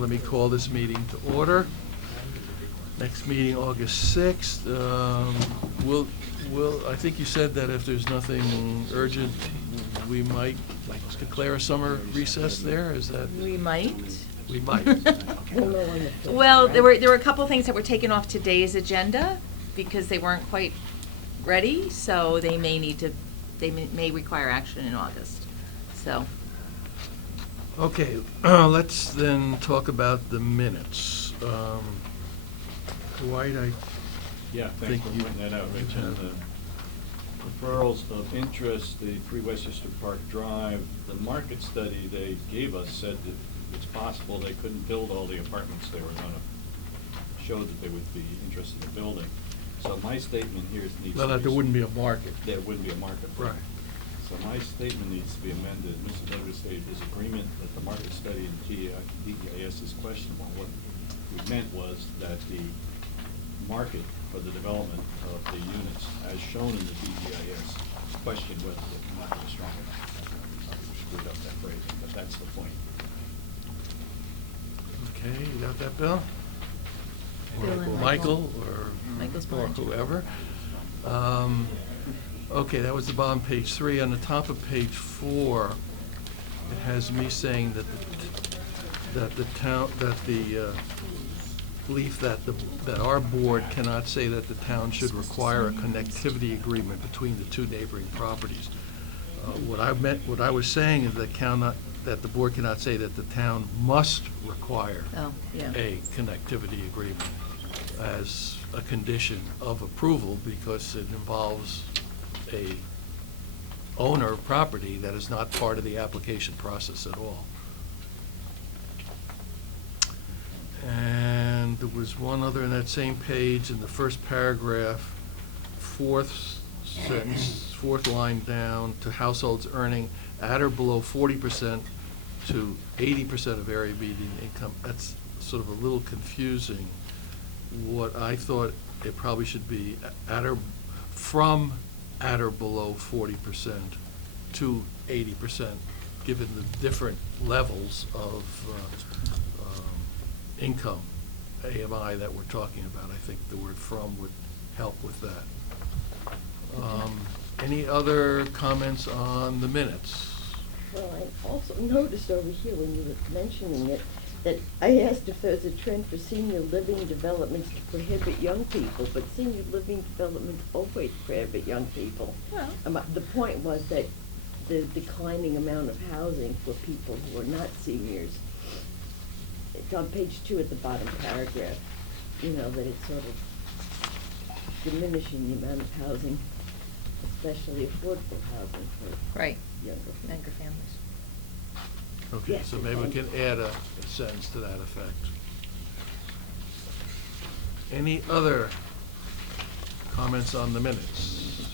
let me call this meeting to order. Next meeting, August 6th. I think you said that if there's nothing urgent, we might declare a summer recess there, is that? We might. We might. Well, there were a couple things that were taken off today's agenda because they weren't quite ready, so they may require action in August, so. Okay, let's then talk about the minutes. Dwight, Yeah, Think thanks for you- pointing that out, Rich. And the referrals of interest, the 3 Westchester Park Drive, the market study they gave us said that it's possible they couldn't build all the apartments they were gonna show that they would be interested in building. So my statement here needs to be. well, that there wouldn't be a market. There wouldn't be a market for it. Right. So my statement needs to be amended. Mr. Douglas stated his agreement that the market study in DEIS is questionable. What we meant was that the market for the development of the units, as shown in the DEIS, questioned whether the market is strong enough. I screwed up that phrasing, but that's the point. Okay, you got that, Bill? Bill Or and Michael, or Michael's or behind you. whoever. Okay, that was the bottom, page 3. On the top of page 4, it has me saying that the belief that our board cannot say that the town should require a connectivity agreement between the two neighboring properties. What I was saying is that the board cannot say that the town must require Oh, yeah. a connectivity agreement as a condition of approval, because it involves a owner of property that is not part of the application process at all. And there was one other in that same page, in the first paragraph, fourth sentence, fourth line down, to households earning at or below 40% to 80% of area median income. That's sort of a little confusing. What I thought it probably should be from at or below 40% to 80%, given the different levels of income, AMI, that we're talking about. I think the word "from" would help with that. Any other comments on the minutes? Well, I also noticed over here when you were mentioning it, that I asked if there's a trend for senior living developments to prohibit young people, but senior living developments always prohibit young people. Well. The point was that the declining amount of housing for people who are not seniors. It's on page 2 at the bottom paragraph, you know, that it's sort of diminishing the amount of housing, especially affordable housing for Right. younger people. Younger families. Okay, Yes, so maybe we can thank add a sentence to that effect. Any other comments on the minutes?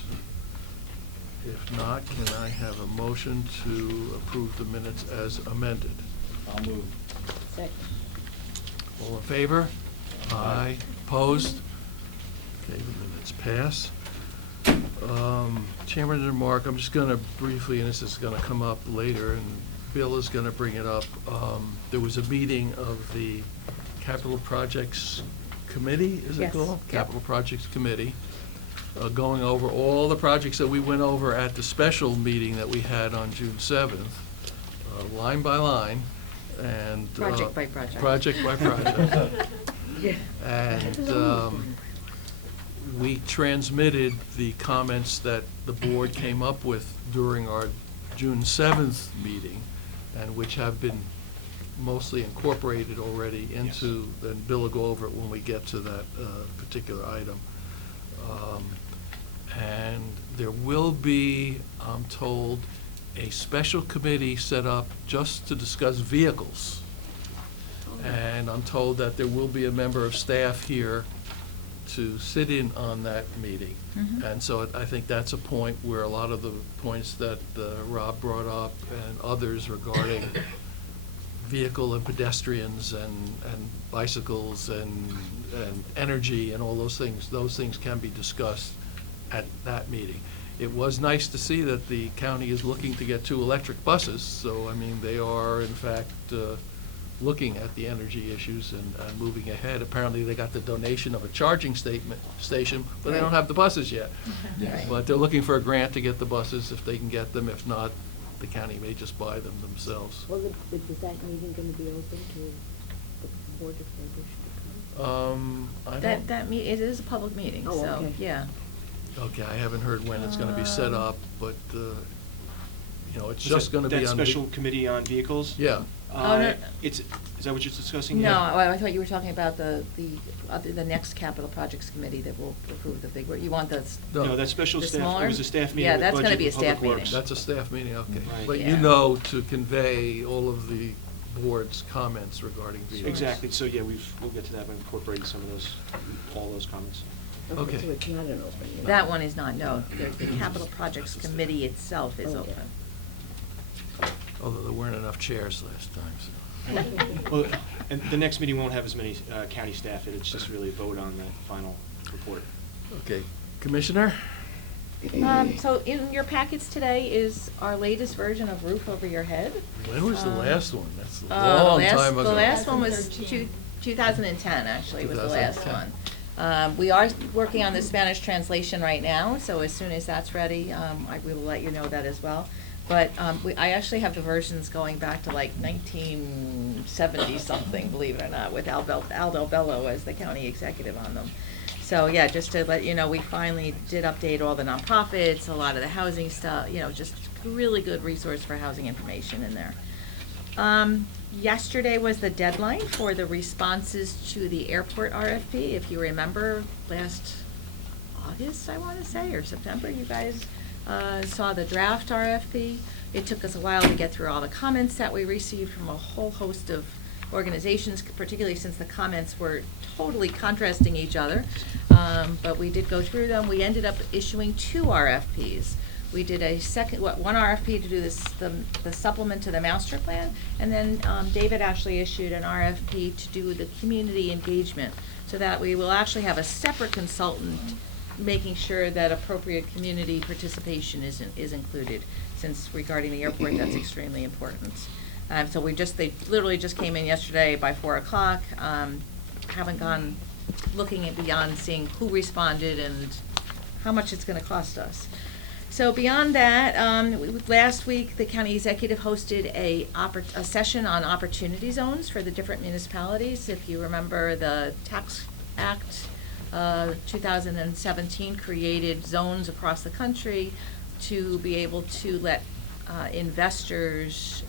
If not, can I have a motion to approve the minutes as amended? I'll move. Second. All in favor? Aye. Opposed? Okay, the minutes pass. Chairman's remark, I'm just going to briefly, and this is going to come up later, and Bill is going to bring it up. There was a meeting of the Capital Projects Committee, is it Yes. called? Yep. Capital Projects Committee, going over all the projects that we went over at the special meeting that we had on June 7th, line by line, and. Project by project. Project by project. Yeah. And we transmitted the comments that the board came up with during our June 7th meeting, and which have been mostly incorporated already into, and Bill will go over it when we get to that particular item. And there will be, I'm told, a special committee set up just to discuss vehicles. And I'm told that there will be a member of staff here to sit in on that meeting. Mhm. And so I think that's a point where a lot of the points that Rob brought up and others regarding vehicle and pedestrians and bicycles and energy and all those things can be discussed at that meeting. It was nice to see that the county is looking to get 2 electric buses, so, I mean, they are, in fact, looking at the energy issues and moving ahead. Apparently, they got the donation of a charging station, but they don't have the buses yet. Yes. But they're looking for a grant to get the buses if they can get them. If not, the county may just buy them themselves. Well, is that meeting gonna be open to the Board if they wish to come? I don't. It is a public meeting, Oh, so, okay. yeah. Okay, I haven't heard when it's gonna be set up, but, it's Was just that- gonna be on. That special committee on vehicles? Yeah. Oh, no. Is that what you're discussing? No, Yeah. I thought you were talking about the next capital projects committee that will approve the big, you want the, No, that special the staff, smaller? it was a staff meeting Yeah, with that's gonna Budget be a and Public staff meeting. Works. That's a staff meeting, okay. Right. But Yeah. you know to convey all of the board's comments regarding vehicles. Exactly, so yeah, we'll get to that, we'll incorporate some of those, all those comments. Okay. So it's not an open meeting? that one is not, no. The capital projects committee itself is Okay. open. Although there weren't enough chairs last time, so. Well, and the next meeting won't have as many county staff, it's just really a vote on the final report. Okay, Commissioner? So in your packets today is our latest version of Roof Over Your Head. When was the last one? That's a The long last- time ago. The last one was 2013. 2010, actually, was the last 2010. one. We are working on the Spanish translation right now, so as soon as that's ready, we will let you know that as well. But I actually have the versions going back to like 1970-something, believe it or not, with Aldo Bello as the county executive on them. So, yeah, just to let you know, we finally did update all the nonprofits, a lot of the housing stuff, just really good resource for housing information in there. Yesterday was the deadline for the responses to the airport RFP. If you remember, last August, I want to say, or September, you guys saw the draft RFP. It took us a while to get through all the comments that we received from a whole host of organizations, particularly since the comments were totally contrasting each other. But we did go through them. We ended up issuing 2 RFPs. We did one RFP to do the supplement to the master plan, and then David actually issued an RFP to do the community engagement, so that we will actually have a separate consultant making sure that appropriate community participation is included, since regarding the airport, that's extremely important. So they literally just came in yesterday by 4 o'clock, haven't gone looking at beyond seeing who responded and how much it's gonna cost us. So beyond that, last week, the county executive hosted a session on opportunity zones for the different municipalities. If you remember, the Tax Act 2017 created zones across the country to be able to let investors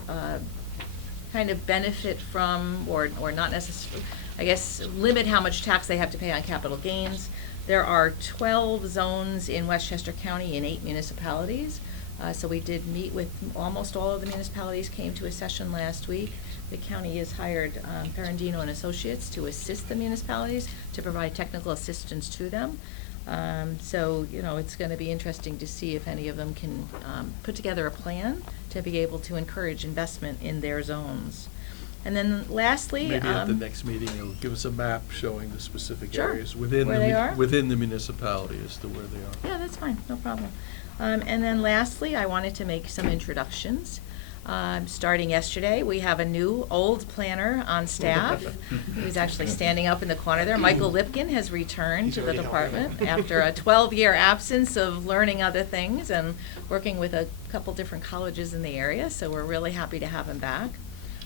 kind of benefit from, or not necessarily, I guess, limit how much tax they have to pay on capital gains. There are 12 zones in Westchester County in 8 municipalities. So we did meet with almost all of the municipalities, came to a session last week. The county has hired Ferrandino and Associates to assist the municipalities, to provide technical assistance to them. So, it's gonna be interesting to see if any of them can put together a plan to be able to encourage investment in their zones. And then lastly, Maybe at the next meeting, you'll give us a map showing the specific Sure. areas within Where they are? within the municipality as to where they are. Yeah, that's fine, no problem. And then lastly, I wanted to make some introductions. Starting yesterday, we have a new old planner on staff, who's actually standing up in the corner there. Michael Lipkin has returned He's to the already helping. department after a 12-year absence of learning other things and working with a couple different colleges in the area, so we're really happy to have him back.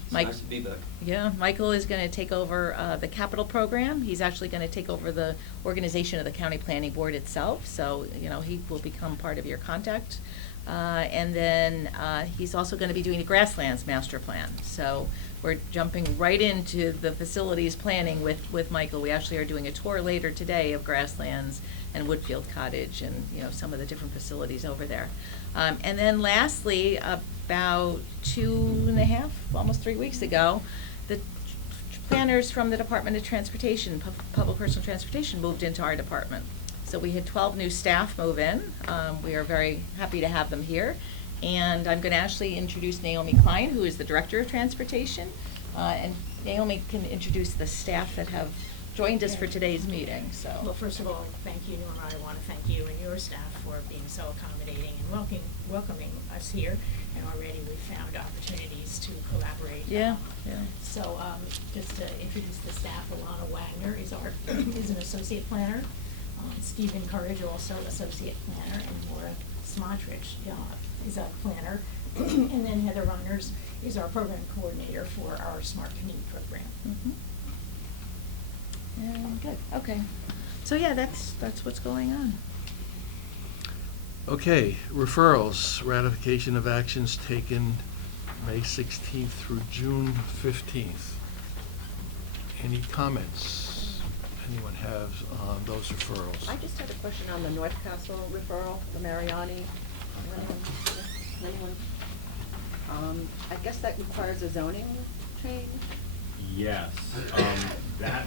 It's Mike- nice to be back. Yeah, Michael is gonna take over the capital program. He's actually gonna take over the organization of the county planning board itself, so, he will become part of your contact. And then he's also gonna be doing the grasslands master plan. So we're jumping right into the facilities planning with Michael. We actually are doing a tour later today of grasslands and Woodfield Cottage and, some of the different facilities over there. And then lastly, about 2.5, almost 3 weeks ago, the planners from the Department of Transportation, Public Personal Transportation, moved into our department. So we had 12 new staff move in. We are very happy to have them here. And I'm going to actually introduce Naomi Klein, who is the Director of Transportation. And Naomi can introduce the staff that have joined us for today's meeting, so. Well, first of all, thank you, Norma. I want to thank you and your staff for being so accommodating and welcoming us here. And already we've found opportunities to collaborate. Yeah, yeah. So, just to introduce the staff, Alana Wagner is an associate planner. Stephen Courage, also associate planner, and Laura Smotrich is a planner. And then Heather Runners is our program coordinator for our Smart Community program. And good, okay. So yeah, that's what's going on. Okay, referrals, ratification of actions taken May 16th through June 15th. Any comments anyone has on those referrals? I just had a question on the North Castle referral, the Mariani. Anyone? I guess that requires a zoning change? Yes, that,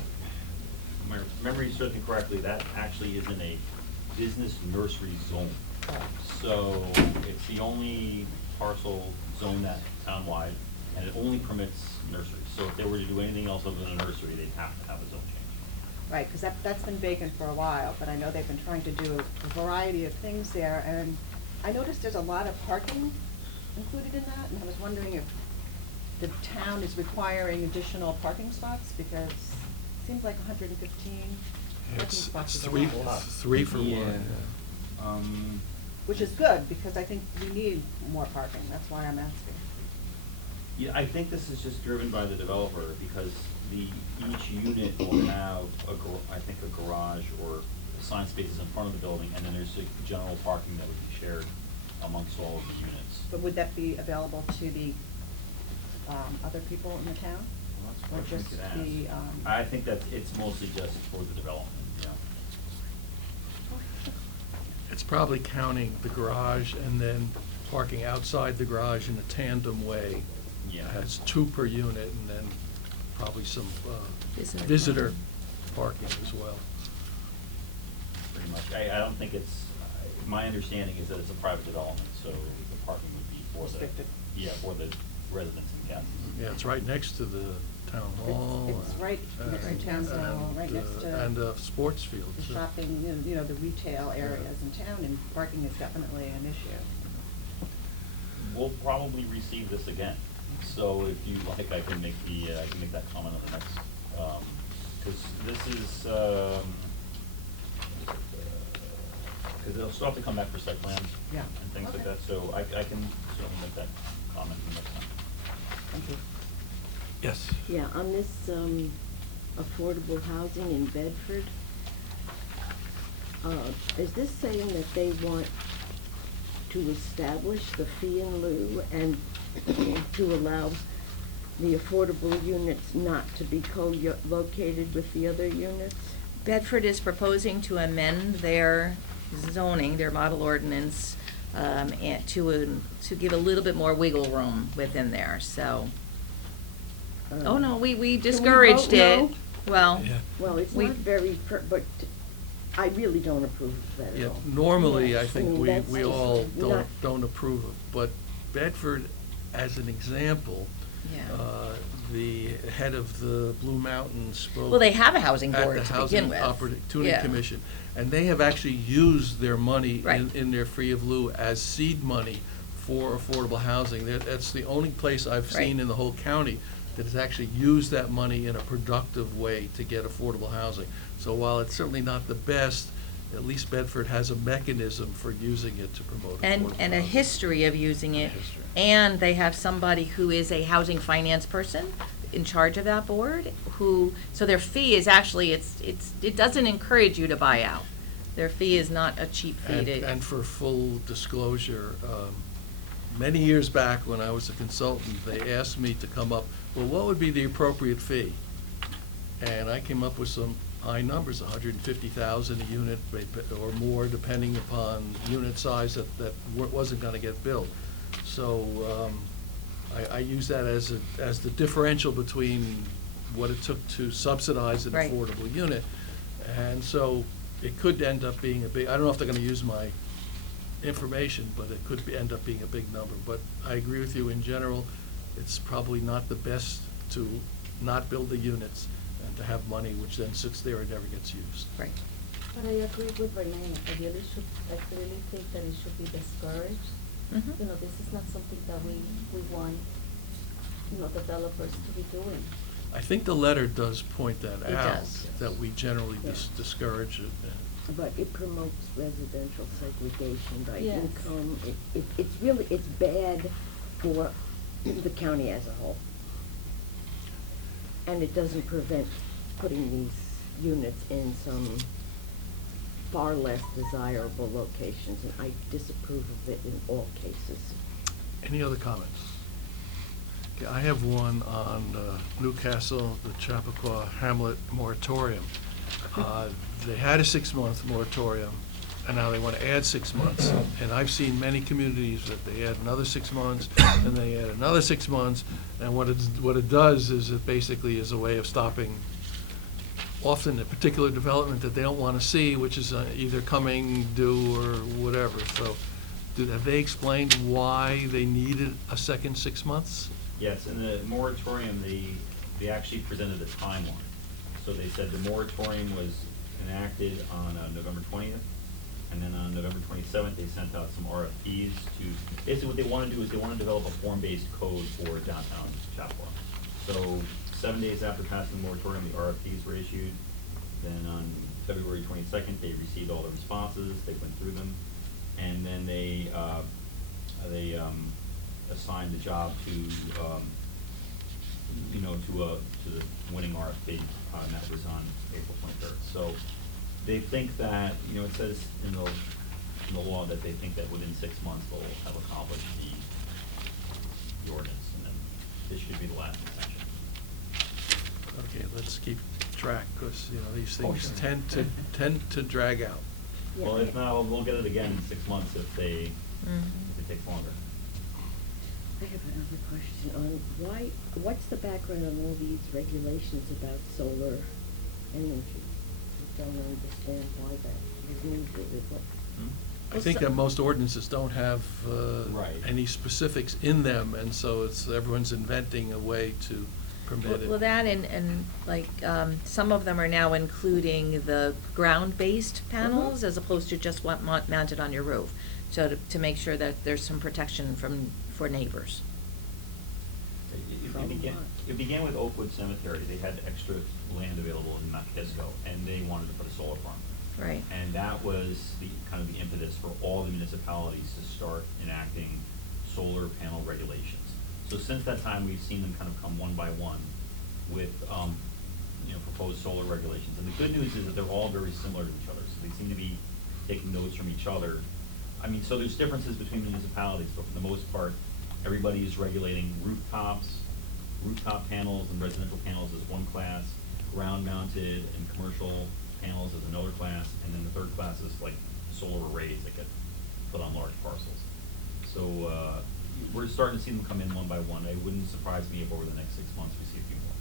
my memory serves me correctly, that actually is in a business nursery zone. So it's the only parcel zone that townwide, and it only permits nurseries. So if they were to do anything else other than a nursery, they'd have to have a zone change. Right, because that's been vacant for a while, but I know they've been trying to do a variety of things there, and I noticed there's a lot of parking included in that, and I was wondering if the town is requiring additional parking spots, because it seems like 115 parking It's spots is a three, lot. three for Yeah. one. Which is good, because I think we need more parking, that's why I'm asking. Yeah, I think this is just driven by the developer, because each unit will have I think a garage or assigned spaces in front of the building, and then there's a general parking that would be shared amongst all of the units. But would that be available to the other people in the town? Well, that's a Or question we just could the, ask. I think that it's mostly just for the development, yeah. It's probably counting the garage and then parking outside the garage in a tandem way. Yeah. Has 2 per unit, and then probably some Visitor visitor parking as well. Pretty much. I don't think it's, my understanding is that it's a private development, so the parking would be for the, Restricted. yeah, for the residents and guests. Yeah, it's right next to the town hall. It's right next to and- town hall, right next to And a sports field. the too. shopping, you know, the retail areas in town, and parking is definitely an issue. We'll probably receive this again, so if you like, I can make that comment on the next, cause this is, cause they'll still have to come back for site plans. Yeah. And things like Okay. that, so I can certainly make that comment the next time. Thank you. Yes. Yeah, on this, affordable housing in Bedford, is this saying that they want to establish the fee in lieu and to allow the affordable units not to be co-located with the other units? Bedford is proposing to amend their zoning, their model ordinance, and to give a little bit more wiggle room within there, so. Oh, no, we discouraged vote it. no? Well, Yeah. Well, it's We- not very, but I really don't approve of that at Yeah, all. normally, I Yes, think mean, we that's just all not- don't approve of, but Bedford, as an example, yeah. the head of the Blue Mountain spoke. Well, they have a housing at board the to Housing begin with. Opportunity Yeah. Commission, and they have actually used their money Right. in their free of lieu as seed money for affordable housing. That's the only place I've Right. seen in the whole county that has actually used that money in a productive way to get affordable housing. So while it's certainly not the best, at least Bedford has a mechanism for using it to promote affordable housing. And a history of using it. History. And they have somebody who is a housing finance person in charge of that board, so their fee is actually, it doesn't encourage you to buy out. Their fee is not a cheap fee to. And for full disclosure, many years back when I was a consultant, they asked me to come up, well, what would be the appropriate fee? And I came up with some high numbers, 150,000 a unit or more, depending upon unit size that wasn't gonna get built. So, I use that as the differential between what it took to subsidize an Right. affordable unit. And so it could end up being I don't know if they're gonna use my information, but it could end up being a big number. But I agree with you, in general, it's probably not the best to not build the units and to have money which then sits there and never gets used. Right. But I agree with Renee, I really think that it should be discouraged. Mhm. You know, this is not something that we want, you know, developers to be doing. I think the letter does point that It out, does. that we generally Yeah. discourage it. But it promotes residential segregation by Yes. income. It's really, it's bad for the county as a whole. And it doesn't prevent putting these units in some far less desirable locations, and I disapprove of it in all cases. Any other comments? Okay, I have one on Newcastle, the Chappaqua Hamlet moratorium. They had a 6-month moratorium, and now they want to add 6 months. And I've seen many communities that they add another 6 months, and they add another 6 months, and what it does is it basically is a way of stopping often a particular development that they don't want to see, which is either coming, due, or whatever. So, have they explained why they needed a second 6 months? Yes, in the moratorium, they actually presented a timeline. So they said the moratorium was enacted on November 20th, and then on November 27th, they sent out some RFPs to, basically what they want to do is they want to develop a form-based code for downtown Chappaqua. So 7 days after passing the moratorium, the RFPs were issued. Then on February 22nd, they received all the responses, they went through them, and then they assigned the job to, to the winning RFP, and that was on April 23rd. So they think that, it says in the law that they think that within 6 months they'll have accomplished the ordinance, and then this should be the last extension. Okay, let's keep track, because, these Oh, things sure. tend to drag out. Yeah. Well, if not, we'll get it again in 6 months if it takes longer. I have another question on what's the background on all these regulations about solar energy? I don't understand why that is needed. I think that most ordinances don't have Right. any specifics in them, and so everyone's inventing a way to permit it. Well, that and like, some of them are now including the ground-based panels as opposed to just what mounted on your roof. So to make sure that there's some protection for neighbors. It began with Oakwood Cemetery. They had extra land available in Mount Kisco, and they wanted to put a solar farm. Right. And that was kind of the impetus for all the municipalities to start enacting solar panel regulations. So since that time, we've seen them kind of come one by one with, proposed solar regulations. And the good news is that they're all very similar to each other. So they seem to be taking notes from each other. I mean, so there's differences between municipalities, but for the most part, everybody is regulating rooftop panels and residential panels as one class, ground-mounted and commercial panels as another class, and then the third class is like solar arrays that get put on large parcels. So we're starting to see them come in one by one. It wouldn't surprise me if over the next 6 months we see a few more.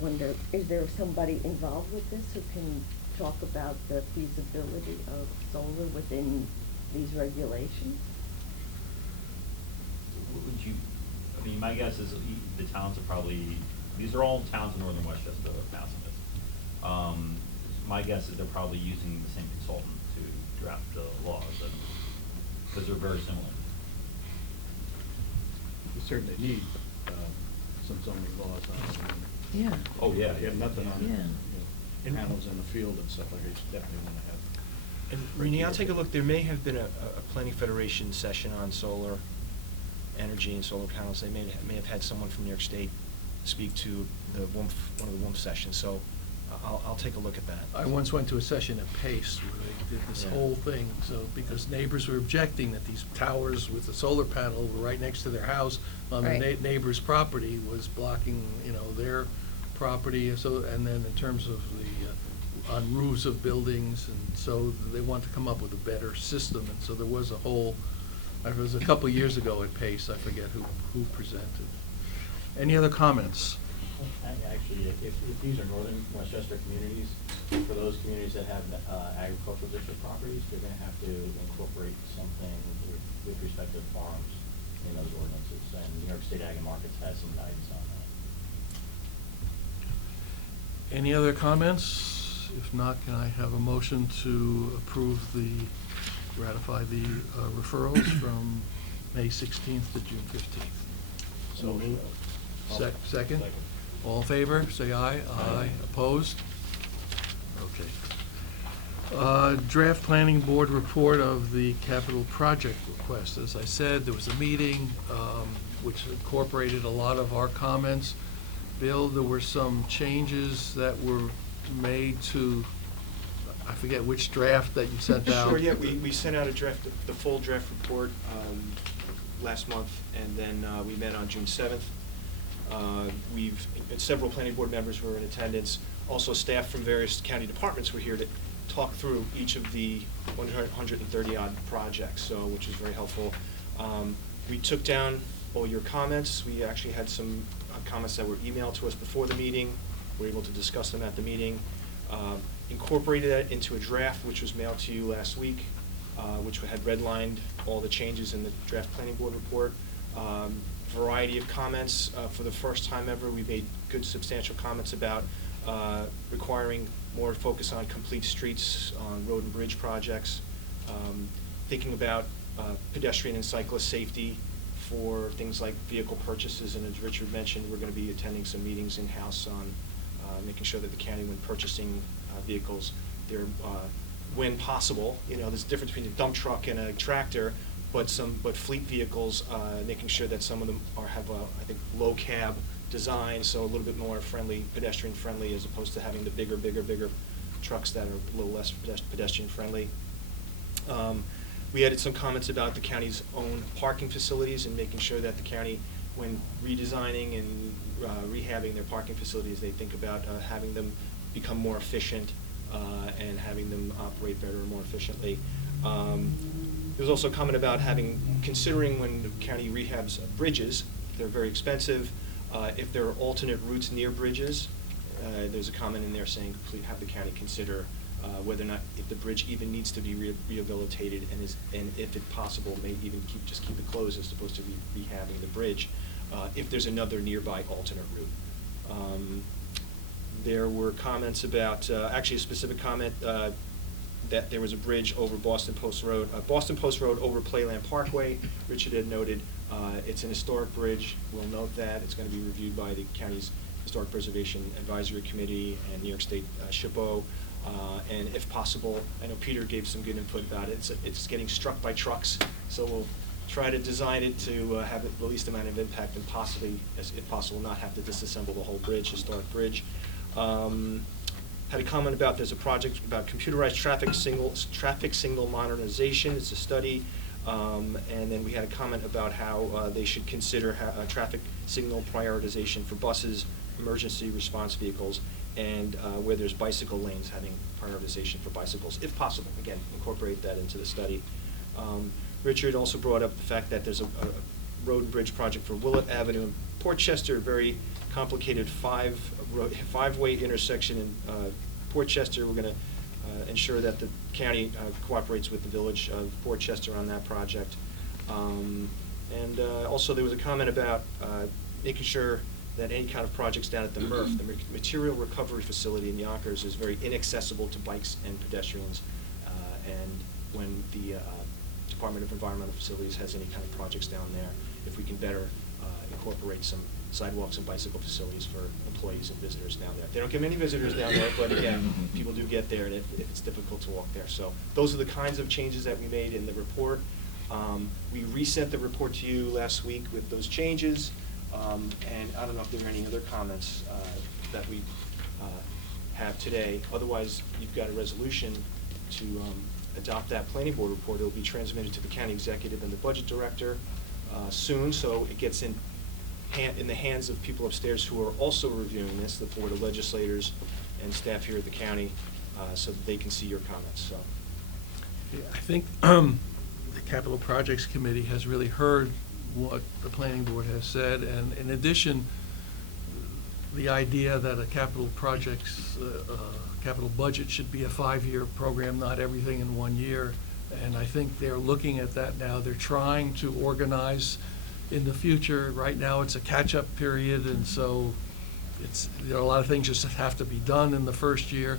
I wonder, is there somebody involved with this who can talk about the feasibility of solar within these regulations? My guess is the towns are probably, these are all towns in northern Westchester that are passing this. My guess is they're probably using the same consultant to draft the laws, because they're very similar. We certainly need some zoning laws on it. Yeah. Oh, yeah. If you have nothing on it, Yeah. panels in the field and stuff like that, you definitely want to have. And Rini, I'll take a look. There may have been a planning federation session on solar energy and solar panels. They may have had someone from New York State speak to one of the WUMF sessions. So I'll take a look at that. I once went to a session at Pace where they did this Yeah. whole thing, so, because neighbors were objecting that these towers with the solar panel were right next to their house on the Right. neighbor's property was blocking, their property, so, and then in terms of the, on roofs of buildings, and so they want to come up with a better system, and so there was a whole, it was a couple years ago at Pace, I forget who presented. Any other comments? Actually, if these are northern Westchester communities, for those communities that have agricultural district properties, they're gonna have to incorporate something with respect to farms in those ordinances. And New York State Ag and Markets has some guidance on that. Any other comments? If not, can I have a motion to ratify the referrals from May 16th to June 15th? So moved. Second? All in favor, say aye. Aye. Opposed? Okay. Draft Planning Board report of the capital project request. As I said, there was a meeting which incorporated a lot of our comments. Bill, there were some changes that were made to, I forget which draft that you sent out. Sure, yeah, we sent out a draft, the full draft report last month, and then we met on June 7th. Several planning board members were in attendance. Also, staff from various county departments were here to talk through each of the 130-odd projects, which was very helpful. We took down all your comments. We actually had some comments that were emailed to us before the meeting. We were able to discuss them at the meeting. Incorporated that into a draft which was mailed to you last week, which had redlined all the changes in the draft planning board report. Variety of comments. For the first time ever, we made good substantial comments about requiring more focus on complete streets, on road and bridge projects, thinking about pedestrian and cyclist safety for things like vehicle purchases. And as Richard mentioned, we're going to be attending some meetings in-house on making sure that the county, when purchasing vehicles, they're, when possible, there's a difference between a dump truck and a tractor, but fleet vehicles, making sure that some of them have I think, low cab design, so a little bit more friendly, pedestrian friendly, as opposed to having the bigger trucks that are a little less pedestrian friendly. We added some comments about the county's own parking facilities and making sure that the county, when redesigning and rehabbing their parking facilities, they think about having them become more efficient and having them operate better and more efficiently. There was also a comment about considering when the county rehabs bridges, they're very expensive. If there are alternate routes near bridges, there's a comment in there saying please have the county consider whether or not if the bridge even needs to be rehabilitated and if it's possible, may even just keep it closed as opposed to rehabbing the bridge if there's another nearby alternate route. There were comments about, actually a specific comment that there was a bridge over Boston Post Road over Playland Parkway. Richard had noted it's an historic bridge. We'll note that. It's going to be reviewed by the county's Historic Preservation Advisory Committee and New York State SHPO. And if possible, I know Peter gave some good input about it. It's getting struck by trucks, so we'll try to design it to have the least amount of impact and possibly, if possible, not have to disassemble the whole bridge, historic bridge. Had a comment about there's a project about computerized traffic signal modernization. It's a study. And then we had a comment about how they should consider traffic signal prioritization for buses, emergency response vehicles, and where there's bicycle lanes, having prioritization for bicycles, if possible. Again, incorporate that into the study. Richard also brought up the fact that there's a road and bridge project for Willett Avenue in Port Chester, a very complicated five-way intersection in Port Chester. We're going to ensure that the county cooperates with the village of Port Chester on that project. And also there was a comment about making sure that any kind of projects down at the MRF, the Material Recovery Facility in Yonkers, is very inaccessible to bikes and pedestrians. And when the Department of Environmental Facilities has any kind of projects down there, if we can better incorporate some sidewalks and bicycle facilities for employees and visitors down there. They don't get many visitors down there, but again, people do get there, and if it's difficult to walk there. So those are the kinds of changes that we made in the report. We resent the report to you last week with those changes, and I don't know if there are any other comments that we have today. Otherwise, you've got a resolution to adopt that planning board report. It will be transmitted to the county executive and the budget director soon, so it gets in the hands of people upstairs who are also reviewing this, the Board of Legislators and staff here at the county, so that they can see your comments. So, Yeah, I think the Capital Projects Committee has really heard what the Planning Board has said, and in addition, the idea that a capital projects, capital budget should be a 5-year program, not everything in 1 year. And I think they're looking at that now. They're trying to organize in the future. Right now, it's a catch-up period, and so there are a lot of things just have to be done in the first year,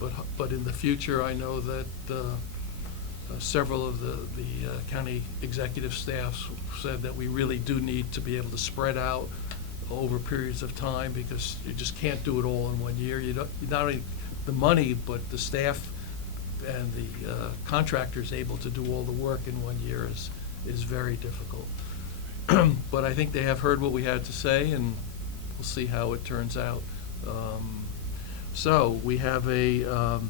but in the future, I know that several of the county executive staffs said that we really do need to be able to spread out over periods of time, because you just can't do it all in one year. You not only the money, but the staff and the contractors able to do all the work in one year is very difficult. But I think they have heard what we had to say, and we'll see how it turns out. So we have a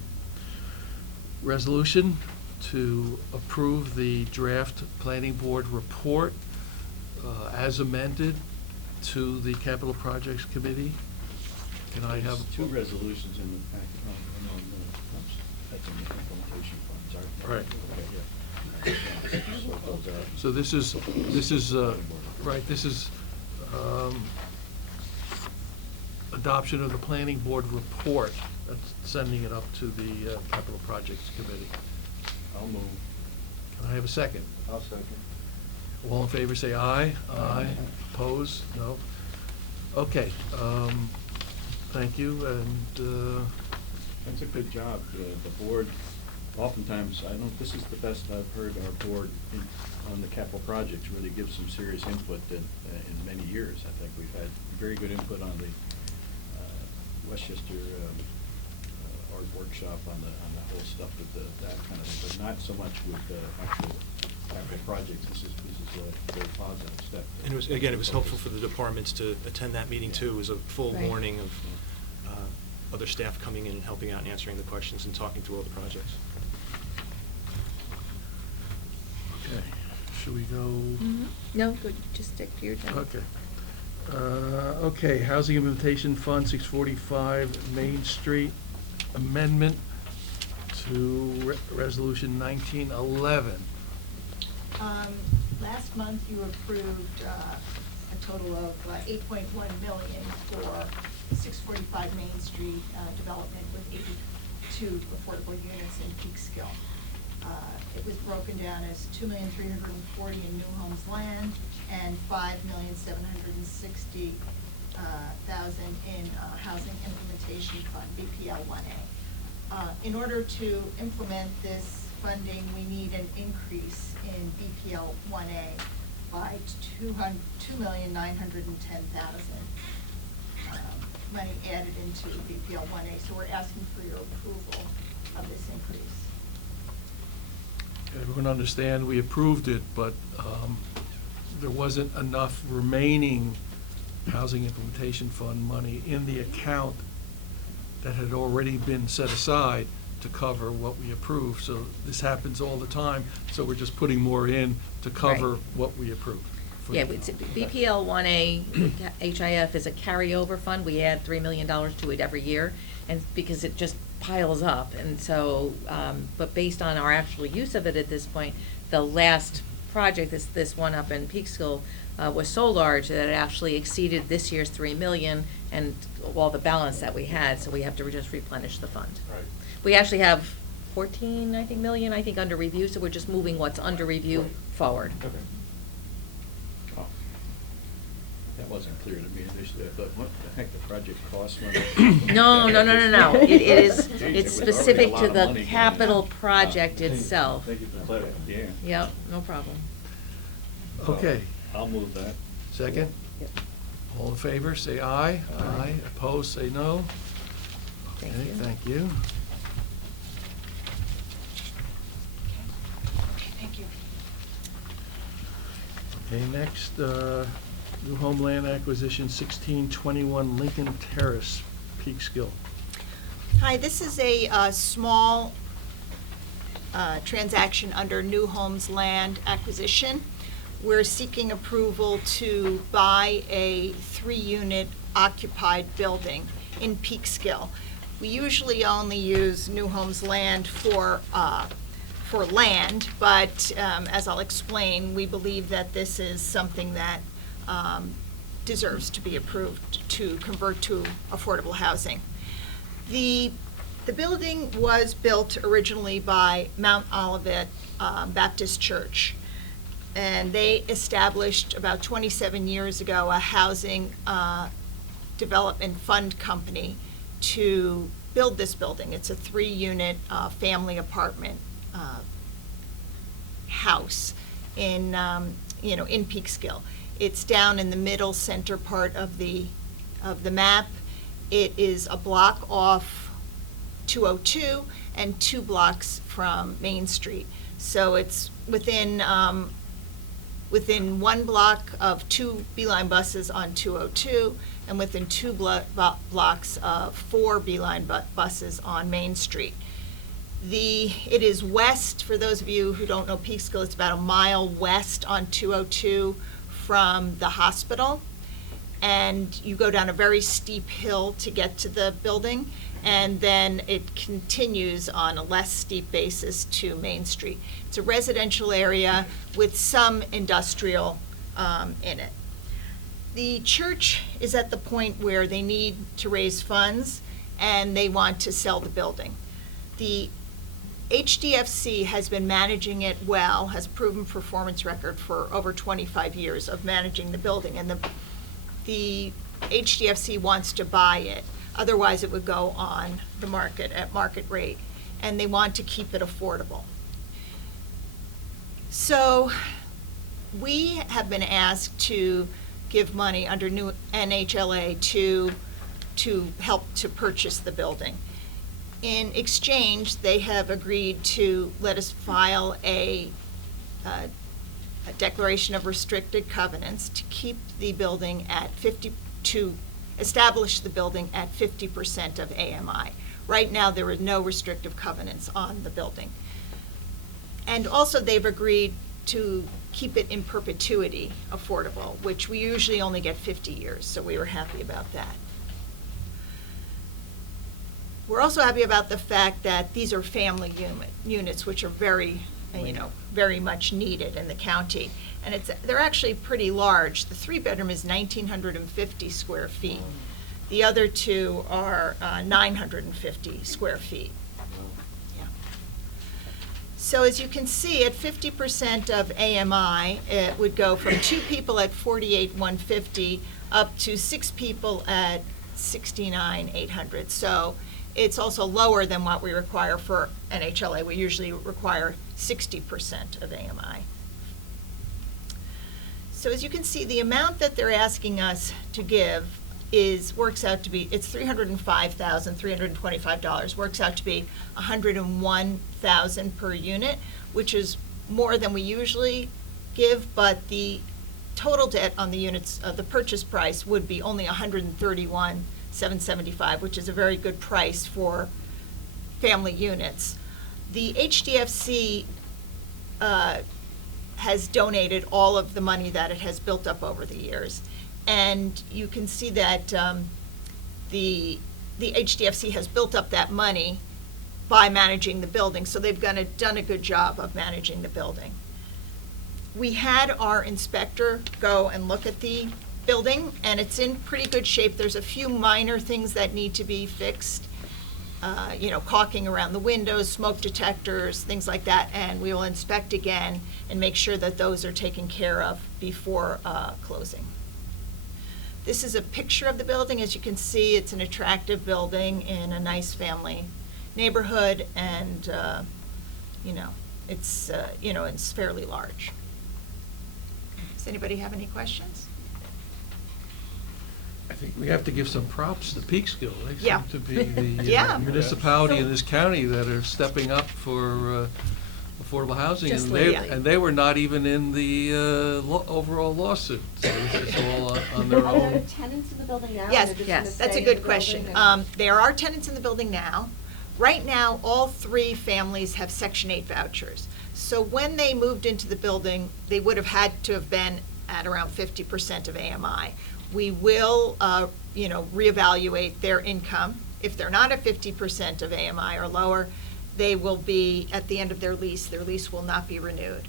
resolution to approve the draft planning board report as amended to the Capital Projects Committee. Can I have? There's two resolutions in the packet. No, that's in the implementation fund, sorry. Right. Okay, yeah. So those are. So this is, right, this is adoption of the planning board report, that's sending it up to the Capital Projects Committee. I'll move. Can I have a second? I'll second. All in favor, say aye. Aye. Oppose? No? Okay, thank you, and, That's a good job. The board, oftentimes, I don't, this is the best I've heard our board on the capital projects really give some serious input in many years. I think we've had very good input on the Westchester art workshop on the whole stuff with that kind of thing, but not so much with actual capital projects. This is a very positive step. And it was helpful for the departments to attend that meeting too. It was a full Right. morning of other staff coming in and helping out and answering the questions and talking through all the projects. okay, should we go? No, good, just stick to your agenda. Okay. Okay, Housing Implementation Fund, 645 Main Street, amendment to Resolution 1911. Last month, you approved a total of $8.1 million for 645 Main Street development with 82 affordable units in Peekskill. It was broken down as $2,340,000 in New Homes Land and $5,760,000 in Housing Implementation Fund, BPL 1A. In order to implement this funding, we need an increase in BPL 1A by $2,910,000. Money added into BPL 1A, so we're asking for your approval of this increase. Everyone understand, we approved it, but there wasn't enough remaining Housing Implementation Fund money in the account that had already been set aside to cover what we approved. So this happens all the time, so we're just putting more in to cover Right. what we approved. Yeah, it's BPL 1A, HIF is a carryover fund. We add $3 million to it every year, and because it just piles up. And so, but based on our actual use of it at this point, the last project, this one up in Peekskill, was so large that it actually exceeded this year's $3 million and all the balance that we had, so we have to just replenish the fund. Right. We actually have 14, I think, million, under review, so we're just moving what's under review Right. forward. Okay. Oh, that wasn't clear to me initially. I thought, what the heck, the project cost money? No. It is, Geez, it's there was already a specific lot to of the money going in. capital project Thank you. itself. Thank you for clarifying. Yeah. Yep, no problem. Okay, I'll move that. second? Yep. All in favor, say aye. Aye. Opposed, say no. Thank Okay, you. thank you. Thank you. Okay, next, new homeland acquisition, 1621 Lincoln Terrace, Peekskill. Hi, this is a small transaction under New Homes Land Acquisition. We're seeking approval to buy a 3-unit occupied building in Peekskill. We usually only use New Homes Land for land, but as I'll explain, we believe that this is something that deserves to be approved to convert to affordable housing. The building was built originally by Mount Olivet Baptist Church, and they established about 27 years ago a housing Development Fund Company to build this building. It's a 3-unit family apartment house in, in Peekskill. It's down in the middle center part of the map. It is a block off 202 and 2 blocks from Main Street. So it's within 1 block of 2 Beeline buses on 202, and within 2 blocks of 4 Beeline buses on Main Street. It is west, for those of you who don't know Peekskill, it's about a mile west on 202 from the hospital. And you go down a very steep hill to get to the building, and then it continues on a less steep basis to Main Street. It's a residential area with some industrial in it. The church is at the point where they need to raise funds and they want to sell the building. The HDFC has been managing it well, has a proven performance record for over 25 years of managing the building, and the HDFC wants to buy it. Otherwise, it would go on the market at market rate, and they want to keep it affordable. So we have been asked to give money under new NHLA to help to purchase the building. In exchange, they have agreed to let us file a declaration of restricted covenants to keep the building at to establish the building at 50% of AMI. Right now, there are no restrictive covenants on the building. And also, they've agreed to keep it in perpetuity affordable, which we usually only get 50 years, so we were happy about that. We're also happy about the fact that these are family units, which are very, very much needed in the county. And they're actually pretty large. The 3-bedroom is 1,950 square feet. The other 2 are 950 square feet. Yeah. So as you can see, at 50% of AMI, it would go from 2 people at 48,150 up to 6 people at 69,800. So it's also lower than what we require for NHLA. We usually require 60% of AMI. So as you can see, the amount that they're asking us to give works out to be, it's $305,325, works out to be $101,000 per unit, which is more than we usually give, but the total debt on the units, the purchase price would be only $131,775, which is a very good price for family units. The HDFC has donated all of the money that it has built up over the years. And you can see that the HDFC has built up that money by managing the building, so they've done a good job of managing the building. We had our inspector go and look at the building, and it's in pretty good shape. There's a few minor things that need to be fixed, caulking around the windows, smoke detectors, things like that, and we will inspect again and make sure that those are taken care of before closing. This is a picture of the building. As you can see, it's an attractive building in a nice family neighborhood, and it's fairly large. Does anybody have any questions? I think we have to give some props to Peekskill. They Yeah. seem to be the Yeah. municipality in this county that are stepping up for affordable housing. Just And they were not even in the overall lawsuit. So this is all on their Are there own. tenants in the building now? Yes, They're just yes. gonna That's stay a in good the question. building and- There are tenants in the building now. Right now, all 3 families have Section 8 vouchers. So when they moved into the building, they would have had to have been at around 50% of AMI. We will, reevaluate their income. If they're not at 50% of AMI or lower, they will be at the end of their lease. Their lease will not be renewed.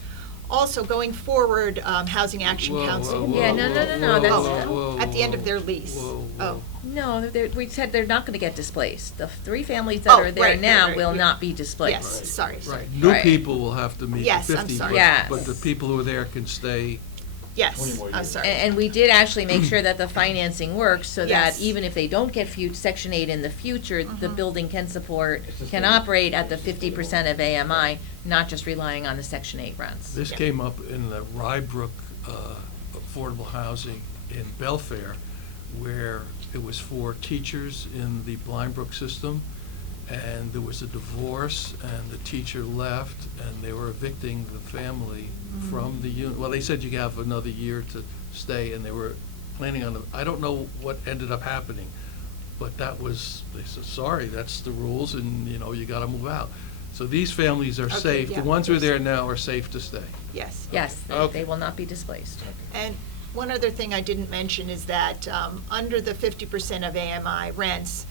Also, going forward, Housing Action Council. Yeah, no, that's- At the end of their lease. Oh. No, we said they're not gonna get displaced. The 3 families that are there right, now right, will yeah. not be displaced. Yes, sorry. Right, new Right. people will have to meet the Yes, I'm 50, sorry. but Yes. but the people who are there can stay Yes, 20 more I'm years. sorry. And we did actually make sure that the financing works so that Yes. even if they don't get Section 8 in the future, the Mhm. building can support, It's can sustainable. operate at the It's 50% of AMI, not just relying on the Section 8 rents. This Yeah. came up in the Rybrook affordable housing in Belfair, where it was for teachers in the Blindbrook system, and there was a divorce, and the teacher left, and they were evicting the family from the unit. Well, they said you have another year to stay, and they were planning on, I don't know what ended up happening, but that was, they said, sorry, that's the rules, and, you know, you gotta move out. So these families are Okay, safe, yeah, the ones who are they're there now are safe to stay. Yes. Yes, Okay. they will not be displaced. And one other thing I didn't mention is that under the 50% of AMI rents,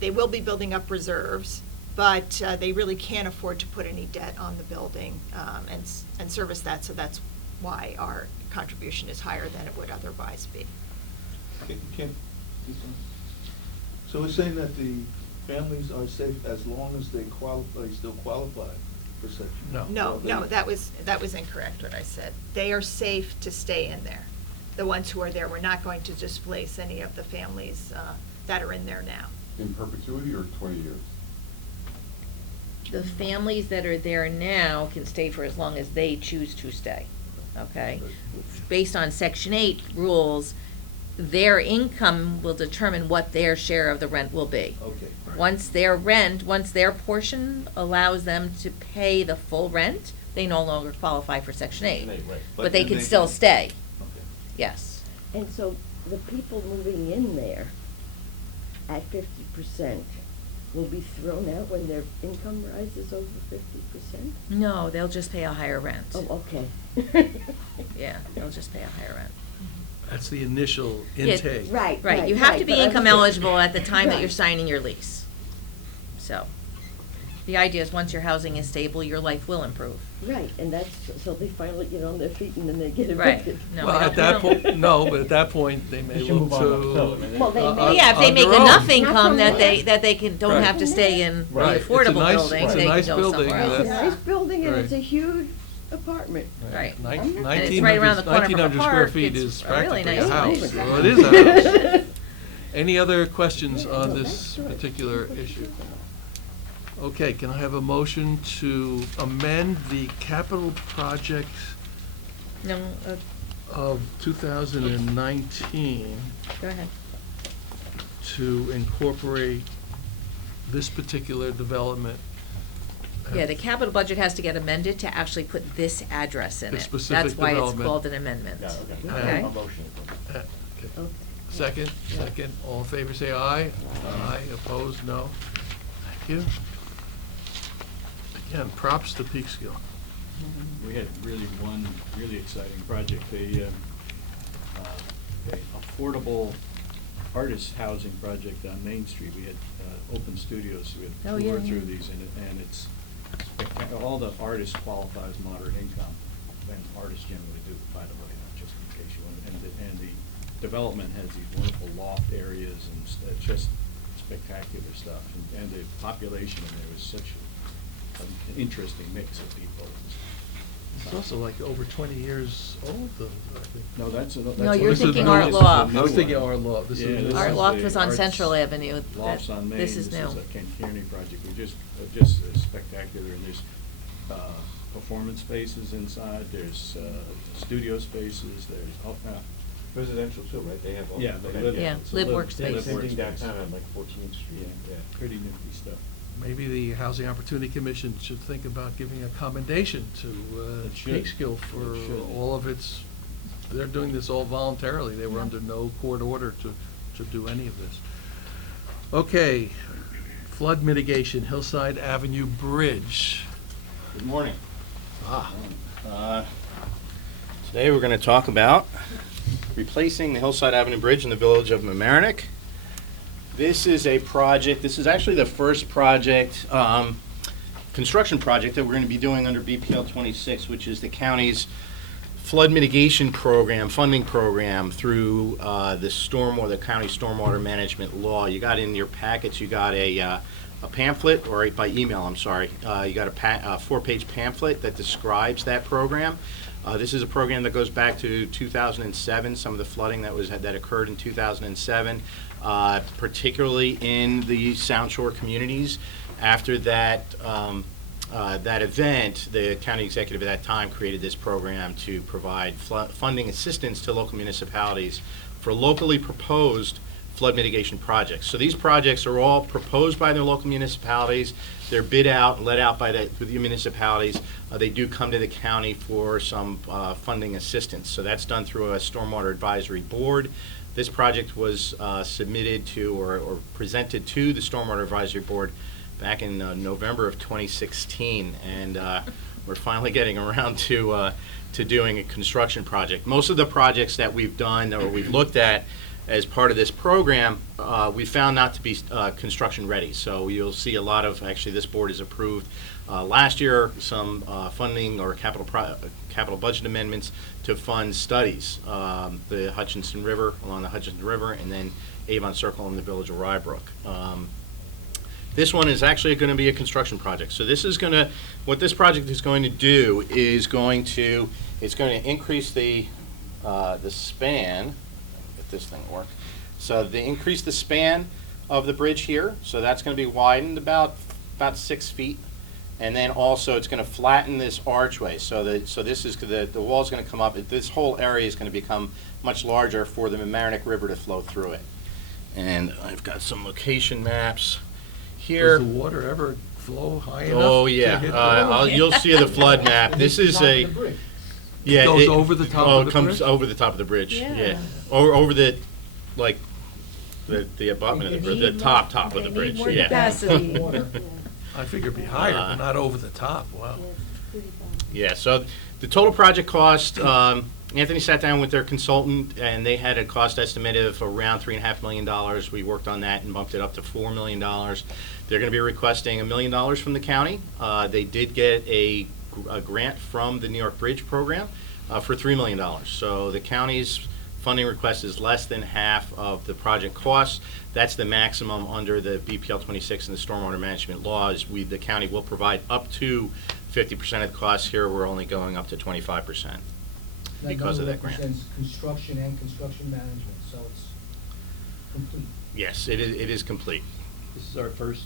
they will be building up reserves, but they really can't afford to put any debt on the building and service that, so that's why our contribution is higher than it would otherwise be. So we're saying that the families are safe as long as they qualify, still qualify for Section? No. No, that was incorrect what I said. They are safe to stay in there. The ones who are there, we're not going to displace any of the families that are in there now. In perpetuity or 20 years? The families that are there now can stay for as long as they choose to stay, okay? Based on Section 8 rules, their income will determine what their share of the rent will be. Okay. Once their portion allows them to pay the full rent, they no longer qualify for Section 8. Section 8, right. But they then can still stay, Okay. yes. And so the people moving in there at 50% will be thrown out when their income rises over 50%? No, they'll just pay a higher rent. Oh, okay. Yeah, they'll just pay a higher rent. That's the initial Yeah, intake. Right, Right, you have to be but I'm income just- eligible at the time that you're Right. signing your lease. So, the idea is once your housing is stable, your life will improve. Right, and that's, so they finally get on their feet and then they get Right. evicted. No, Well, we at don't- that we don't- point, no, but at that point, they may They should look move on uphill. I mean, to. Well, they may- Yeah, if they on make their enough own. income Not that they can, don't Right. have to stay in the Right. It's a affordable nice- building, it's a they can nice go building somewhere It's else. a nice building and it's a Right. huge apartment. Right. Nin- And it's 1900 right around the corner from a 1900 square park. feet It's is a really practically a nice house. place. Well, it is a house. Any other questions Yeah, on no, this that's good. particular That's issue? good. Okay, can I have a motion to amend the capital project No, of 2019 go ahead. to incorporate this particular development? Yeah, the capital budget has to get amended to actually put this address in The it. specific That's why it's development. called an amendment. Yeah, okay. Okay? A motion. Okay. Okay. Second, all in favor, say aye. Aye, opposed, no. Thank you. Again, props to Peekskill. We had really one really exciting project, a affordable artist housing project on Main Street. We had open studios, so we Oh, had yeah, toured yeah. through these, and it's spectacular. All the artists qualify as moderate income, and artists generally do, by the way, not just in case you want. And the development has these wonderful loft areas and it's just spectacular stuff. And the population in there is such an interesting mix of people. It's also like over 20 years old, though, I think. No, that's a. No, you're This is thinking new. Art This is a Loft. new I was thinking Art Loft. This is Yeah, new. this Art is Loft the was on Arts Central Avenue. Lofts That- on Main. this is new. This is a Ken Kearney project. We just spectacular. And there's performance spaces inside. There's studio spaces. There's Residential too, right? They have all. yeah, they okay. live. Yeah, it's a live live- workspace. live Same thing workspace. downtown on like 14th Street. Yeah, pretty nifty stuff. Maybe the Housing Opportunity Commission should think about giving a commendation to It should. Peekskill for It should. all of its, they're doing this all voluntarily. They were under no court order to do any of this. Okay, flood mitigation, Hillside Avenue Bridge. Good morning. Today we're going to talk about replacing the Hillside Avenue Bridge in the village of Mamaroneck. This is a project, this is actually the first project, construction project that we're going to be doing under BPL 26, which is the county's flood mitigation program, funding program through the county stormwater management law. You got in your packets, you got a pamphlet, or by email, I'm sorry. You got a 4-page pamphlet that describes that program. This is a program that goes back to 2007, some of the flooding that occurred in 2007, particularly in the Sound Shore communities. After that event, the county executive at that time created this program to provide funding assistance to local municipalities for locally proposed flood mitigation projects. So these projects are all proposed by their local municipalities. They're bid out and let out by the municipalities. They do come to the county for some funding assistance. So that's done through a stormwater advisory board. This project was submitted to or presented to the stormwater advisory board back in November of 2016, and we're finally getting around to doing a construction project. Most of the projects that we've done or we've looked at as part of this program, we found not to be construction ready. So you'll see a lot of, actually this board has approved last year some funding or capital budget amendments to fund studies, the Hutchinson River, along the Hutchinson River, and then Avon Circle in the village of Rybrook. This one is actually going to be a construction project. So this is going to, what this project is going to do is it's going to increase the span, if this thing works. So they increase the span of the bridge here. So that's going to be widened about 6 feet. And then also it's going to flatten this archway. So this is the wall's going to come up. This whole area is going to become much larger for the Mamaroneck River to flow through it. And I've got some location maps here. Does the water ever flow high enough? Oh to yeah, hit the you'll see the flood map. This is a yeah. It goes over the top of the it comes bridge? over the top of the bridge. Yeah. Yeah, or over the like the abutment of the bridge, the top of the bridge. More Yeah. capacity. I figure it'd be higher, but not over the top. Wow. Yeah. So the total project cost. Anthony sat down with their consultant, and they had a cost estimate of around $3.5 million. We worked on that and bumped it up to $4 million. They're going to be requesting $1 million from the county. They did get a grant from the New York Bridge program for $3 million. So the county's funding request is less than half of the project costs. That's the maximum under the BPL 26 and the stormwater management laws. The county will provide up to 50% of the costs. Here, we're only going up to 25%. Because of that grant. Represents construction and construction management, so it's complete. Yes, it is complete. This is our first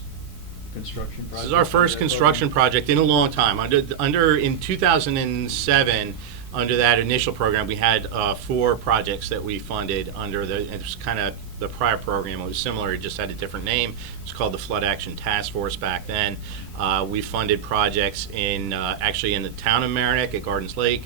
construction project? This is our first construction project in a long time. In 2007, under that initial program, we had 4 projects that we funded under it was kind of the prior program. It was similar, it just had a different name. It's called the Flood Action Task Force back then. We funded projects actually in the town of Mamaroneck at Gardens Lake,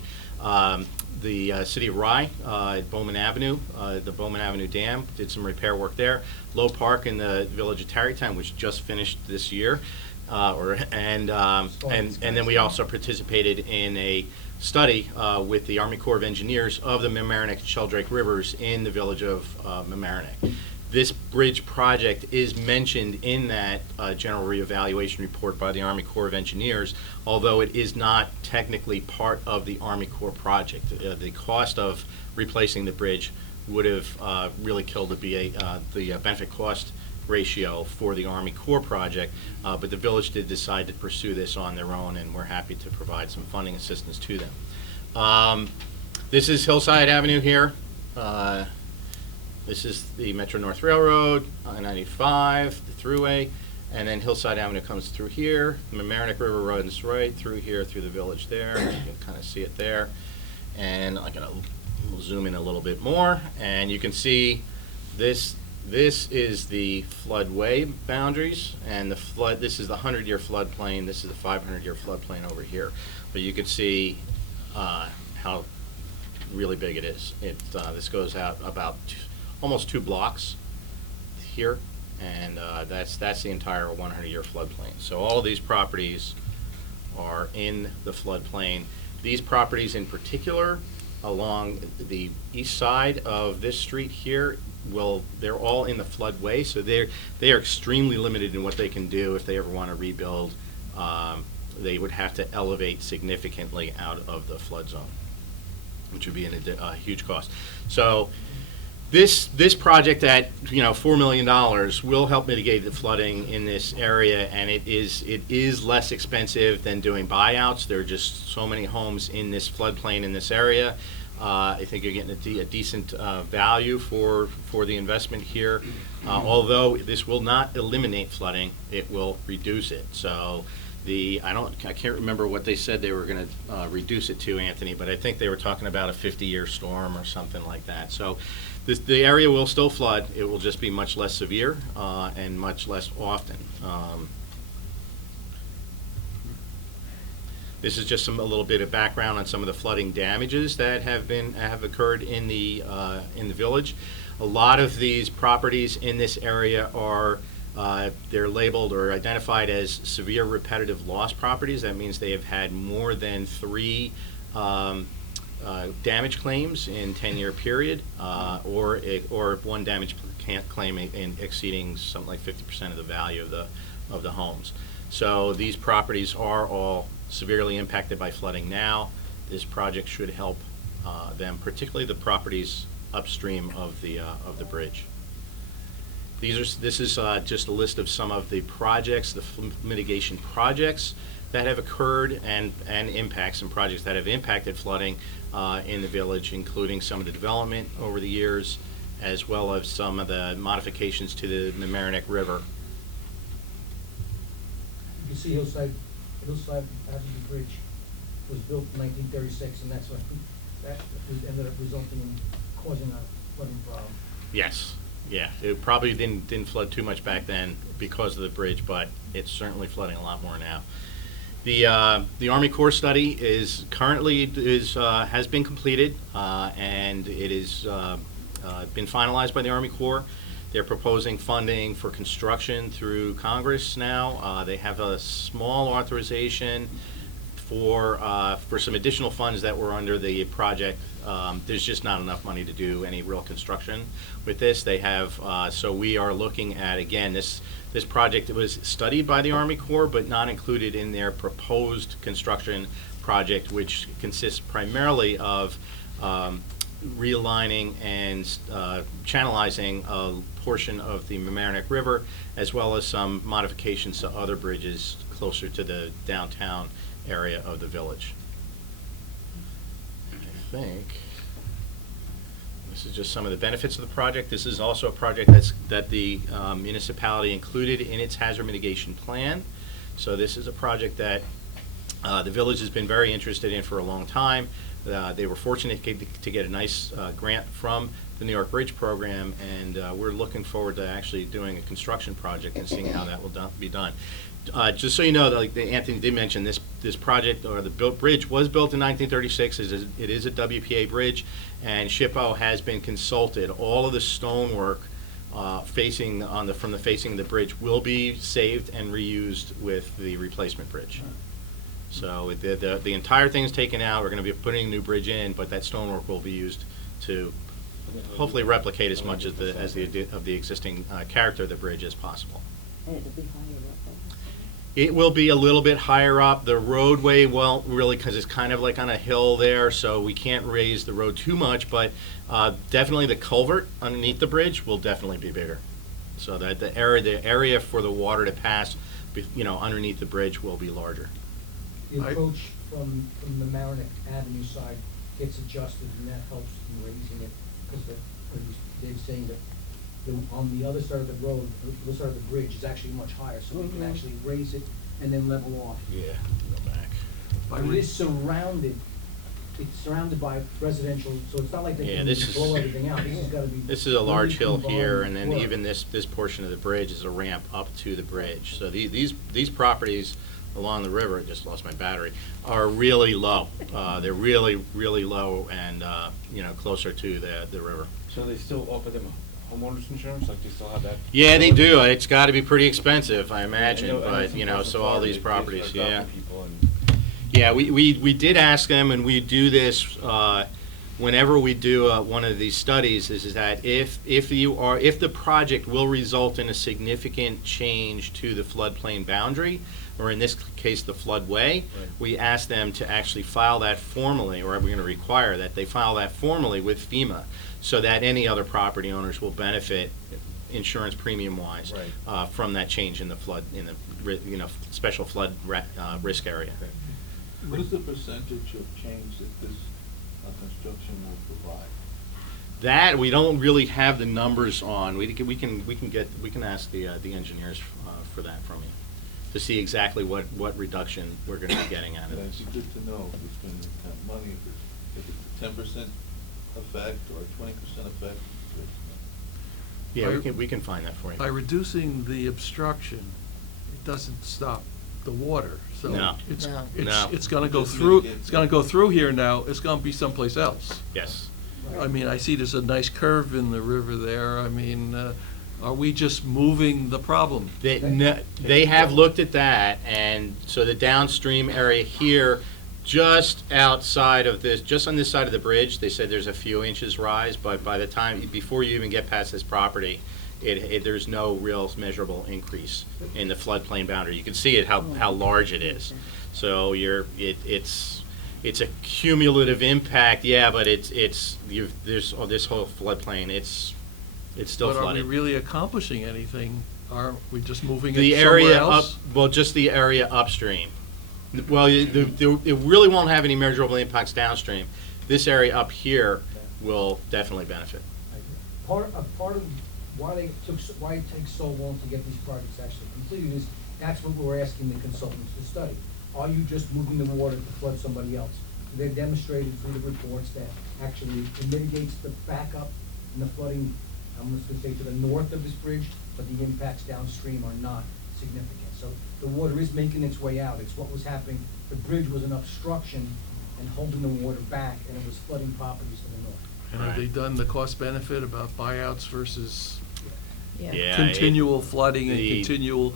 the city of Rye at Bowman Avenue, the Bowman Avenue Dam, did some repair work there. Low Park in the village of Tarrytown, which just finished this year. And then we also participated in a study with the Army Corps of Engineers of the Mamaroneck and Sheldrake Rivers in the village of Mamaroneck. This bridge project is mentioned in that general reevaluation report by the Army Corps of Engineers, although it is not technically part of the Army Corps project. The cost of replacing the bridge would have really killed the benefit cost ratio for the Army Corps project, but the village did decide to pursue this on their own, and we're happy to provide some funding assistance to them. This is Hillside Avenue here. This is the Metro North Railroad, I-95, the thruway, and then Hillside Avenue comes through here. The Mamaroneck River runs right through here, through the village there. You can kind of see it there. And I'm going to zoom in a little bit more, and you can see this. This is the floodway boundaries, and this is the 100-year floodplain. This is the 500-year floodplain over here. But you can see how really big it is. This goes out about almost 2 blocks here, and that's the entire 100-year floodplain. So all of these properties are in the floodplain. These properties in particular, along the east side of this street here, they're all in the floodway, so they are extremely limited in what they can do if they ever want to rebuild. They would have to elevate significantly out of the flood zone, which would be a huge cost. So This project at, $4 million will help mitigate the flooding in this area, and it is less expensive than doing buyouts. There are just so many homes in this floodplain in this area. I think you're getting a decent value for the investment here. Although this will not eliminate flooding, it will reduce it. So I can't remember what they said they were going to reduce it to, Anthony, but I think they were talking about a 50-year storm or something like that. So the area will still flood. It will just be much less severe and much less often. This is just a little bit of background on some of the flooding damages that have occurred in the village. A lot of these properties in this area are they're labeled or identified as severe repetitive loss properties. That means they have had more than 3 damage claims in 10-year period, or one damage claim exceeding something like 50% of the value of the homes. So these properties are all severely impacted by flooding now. This project should help them, particularly the properties upstream of the bridge. This is just a list of some of the projects, the mitigation projects that have occurred and impacts and projects that have impacted flooding in the village, including some of the development over the years, as well as some of the modifications to the Mamaroneck River. You can see Hillside Avenue Bridge was built in 1936, and that's what that ended up resulting in causing a flooding problem. Yes, yeah. It probably didn't flood too much back then because of the bridge, but it's certainly flooding a lot more now. The Army Corps study is currently has been completed, and it is been finalized by the Army Corps. They're proposing funding for construction through Congress now. They have a small authorization for some additional funds that were under the project. There's just not enough money to do any real construction with this. They have so we are looking at, again, this project was studied by the Army Corps but not included in their proposed construction project, which consists primarily of realigning and channelizing a portion of the Mamaroneck River, as well as some modifications to other bridges closer to the downtown area of the village. I think this is just some of the benefits of the project. This is also a project that the municipality included in its hazard mitigation plan. So this is a project that the village has been very interested in for a long time. They were fortunate to get a nice grant from the New York Bridge Program, and we're looking forward to actually doing a construction project and seeing how that will be done. Just so you know, like Anthony did mention, this project, or the bridge, was built in 1936. It is a WPA bridge, and SHPO has been consulted. All of the stonework from the facing of the bridge will be saved and reused with the replacement bridge. So the entire thing is taken out. We're going to be putting a new bridge in, but that stonework will be used to hopefully replicate as much of the existing character of the bridge as possible. And it'll be higher up. It will be a little bit higher up. The roadway won't really, because it's kind of like on a hill there, so we can't raise the road too much, but definitely the culvert underneath the bridge will definitely be bigger. So that the area for the water to pass, underneath the bridge will be larger. The approach from the Mamaroneck Avenue side gets adjusted, and that helps in raising it, because they're saying that on the other side of the road, the other side of the bridge is actually much higher, so we can actually raise it and then level off. Yeah, go back. But it is surrounded. It's surrounded by residential, so it's not like they can blow everything out. This has got to be. This is a large hill here, and then work. even this portion of the bridge is a ramp up to the bridge. So these properties along the river, I just lost my battery, are really low. They're really, really low, and closer to the river. So they still offer them homeowners insurance, like they still have that? Yeah, they do. It's got to be pretty expensive, I imagine, but so all these properties, yeah. Yeah, we did ask them, and we do this whenever we do one of these studies, is that if the project will result in a significant change to the floodplain boundary, or in this case the floodway, we ask them to actually file that formally, or we're going to require that they file that formally with FEMA, so that any other property owners will benefit insurance premium wise Right. from that change in the flood, in the special flood risk area. What is the percentage of change that this construction will provide? That we don't really have the numbers on. We can ask the engineers for that from you to see exactly what reduction we're going to be getting out of It'd this. be good to know if it's going to have money, if it's a 10% effect or a 20% effect. Yeah, we can find that for you. By reducing the obstruction, it doesn't stop the water, so No. it's, No. No. it's gonna go Just through, mitigate it's gonna go through here now, it's gonna be someplace else. Yes. I mean, I see there's a nice curve in the river there, I mean, are we just moving the problem? They have looked at that, and so the downstream area here, just outside of this, just on this side of the bridge, they said there's a few inches rise, but by the time, before you even get past this property, there's no real measurable increase in the floodplain boundary. You can see it, how large it is. So it's a cumulative impact, yeah, but there's this whole floodplain, it's still But are we flooded. really accomplishing anything? Are we just moving The it somewhere area up, else? well, just the area upstream. Well, it really won't have any measurable impacts downstream. This area up here will definitely benefit. Part of why it takes so long to get these projects actually completed is, that's what we're asking the consultants to study. Are you just moving the water to flood somebody else? They've demonstrated through the reports that actually it mitigates the backup and the flooding, I'm just gonna say to the north of this bridge, but the impacts downstream are not significant. So the water is making its way out. It's what was happening. The bridge was an obstruction and holding the water back, and it was flooding properties to the north. And have they done the cost benefit about buyouts versus Yeah, continual flooding and the- continual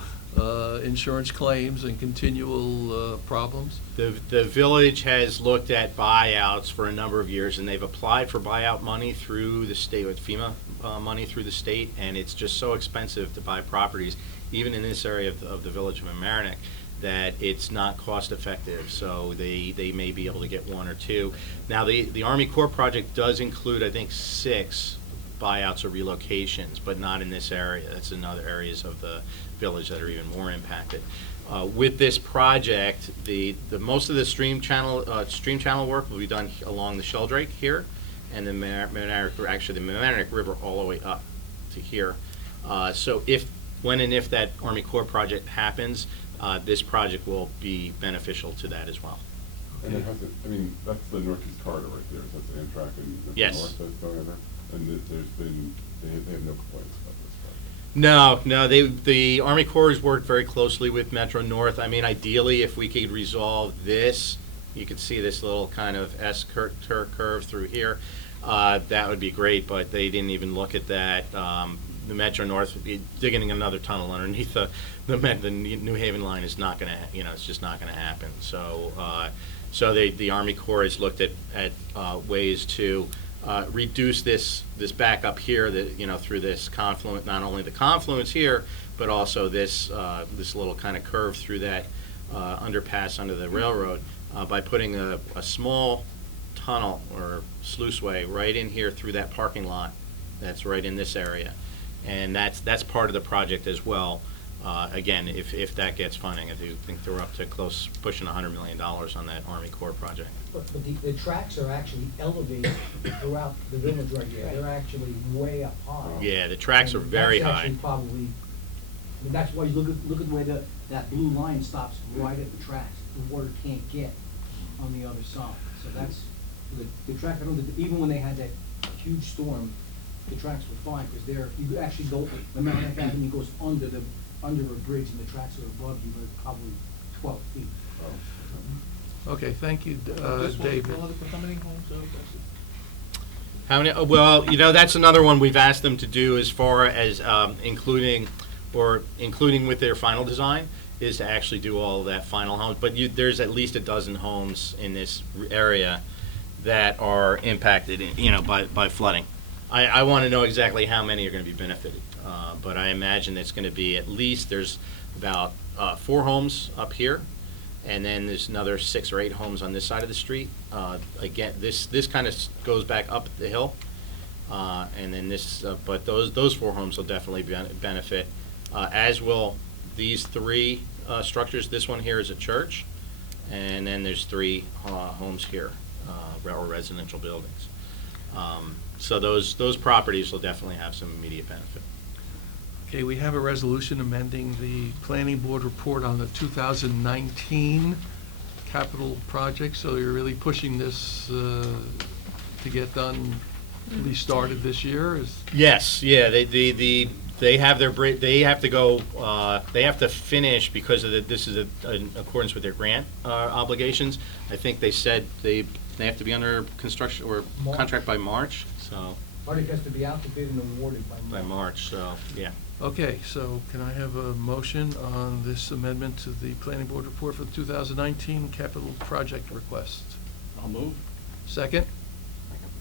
insurance claims and continual problems? The village has looked at buyouts for a number of years, and they've applied for buyout money through the state, with FEMA money through the state, and it's just so expensive to buy properties, even in this area of the village of Mamaroneck, that it's not cost effective, so they may be able to get one or two. Now, the Army Corps project does include, I think, 6 buyouts or relocations, but not in this area. That's in other areas of the village that are even more impacted. With this project, the most of the stream channel work will be done along the Sheldrake here, and the Mamaroneck River all the way up to here. So when and if that Army Corps project happens, this project will be beneficial to that as well. And it has, that's the northeast corridor right there, so that's Amtrak and the Yes. north that's going over. And they have no complaints about this project. No, the Army Corps has worked very closely with Metro North. Ideally, if we could resolve this, you could see this little kind of curve through here. That would be great, but they didn't even look at that. The Metro North would be digging another tunnel underneath the New Haven line is not going to, it's just not going to happen. So, the Army Corps has looked at ways to reduce this back up here, through this confluence, not only the confluence here, but also this little kind of curve through that underpass under the railroad, by putting a small tunnel or sluiceway right in here through that parking lot that's right in this area. And that's part of the project as well. Again, if that gets funding, I do think they're up to pushing $100 million on that Army Corps project. But the tracks are actually elevated throughout the village right here. They're actually way up high. Yeah, the tracks are And very that's high. actually probably, that's why you look at the way that blue line stops right at the tracks. The water can't get on the other side. So that's, the track, I don't think, even when they had that huge storm, the tracks were fine, because you actually go, the Mamaroneck Avenue goes under a bridge, and the tracks are above you, but probably 12 feet. Okay, thank you, David. How many homes are there? How many? Well, that's another one we've asked them to do as far as including with their final design, is to actually do all of that final homes. But there's at least a dozen homes in this area that are impacted, by flooding. I want to know exactly how many are going to be benefited, but I imagine it's going to be at least, there's about 4 homes up here, and then there's another 6 or 8 homes on this side of the street. Again, this kind of goes back up the hill, And then this, but those 4 homes will definitely benefit, as will these 3 structures. This one here is a church, and then there's 3 homes here, or residential buildings. So those properties will definitely have some immediate benefit. Okay, we have a resolution amending the planning board report on the 2019 capital project, so you're really pushing this to get done, at least started this year? Yes, yeah, they have they have to go, they have to finish because of this is in accordance with their grant obligations. I think they said they have to be under construction or contract by March, so. Project has to be out to bid and awarded By March, so, yeah. Okay, so can I have a motion on this amendment to the planning board report for the 2019 capital project request? I'll move. Second?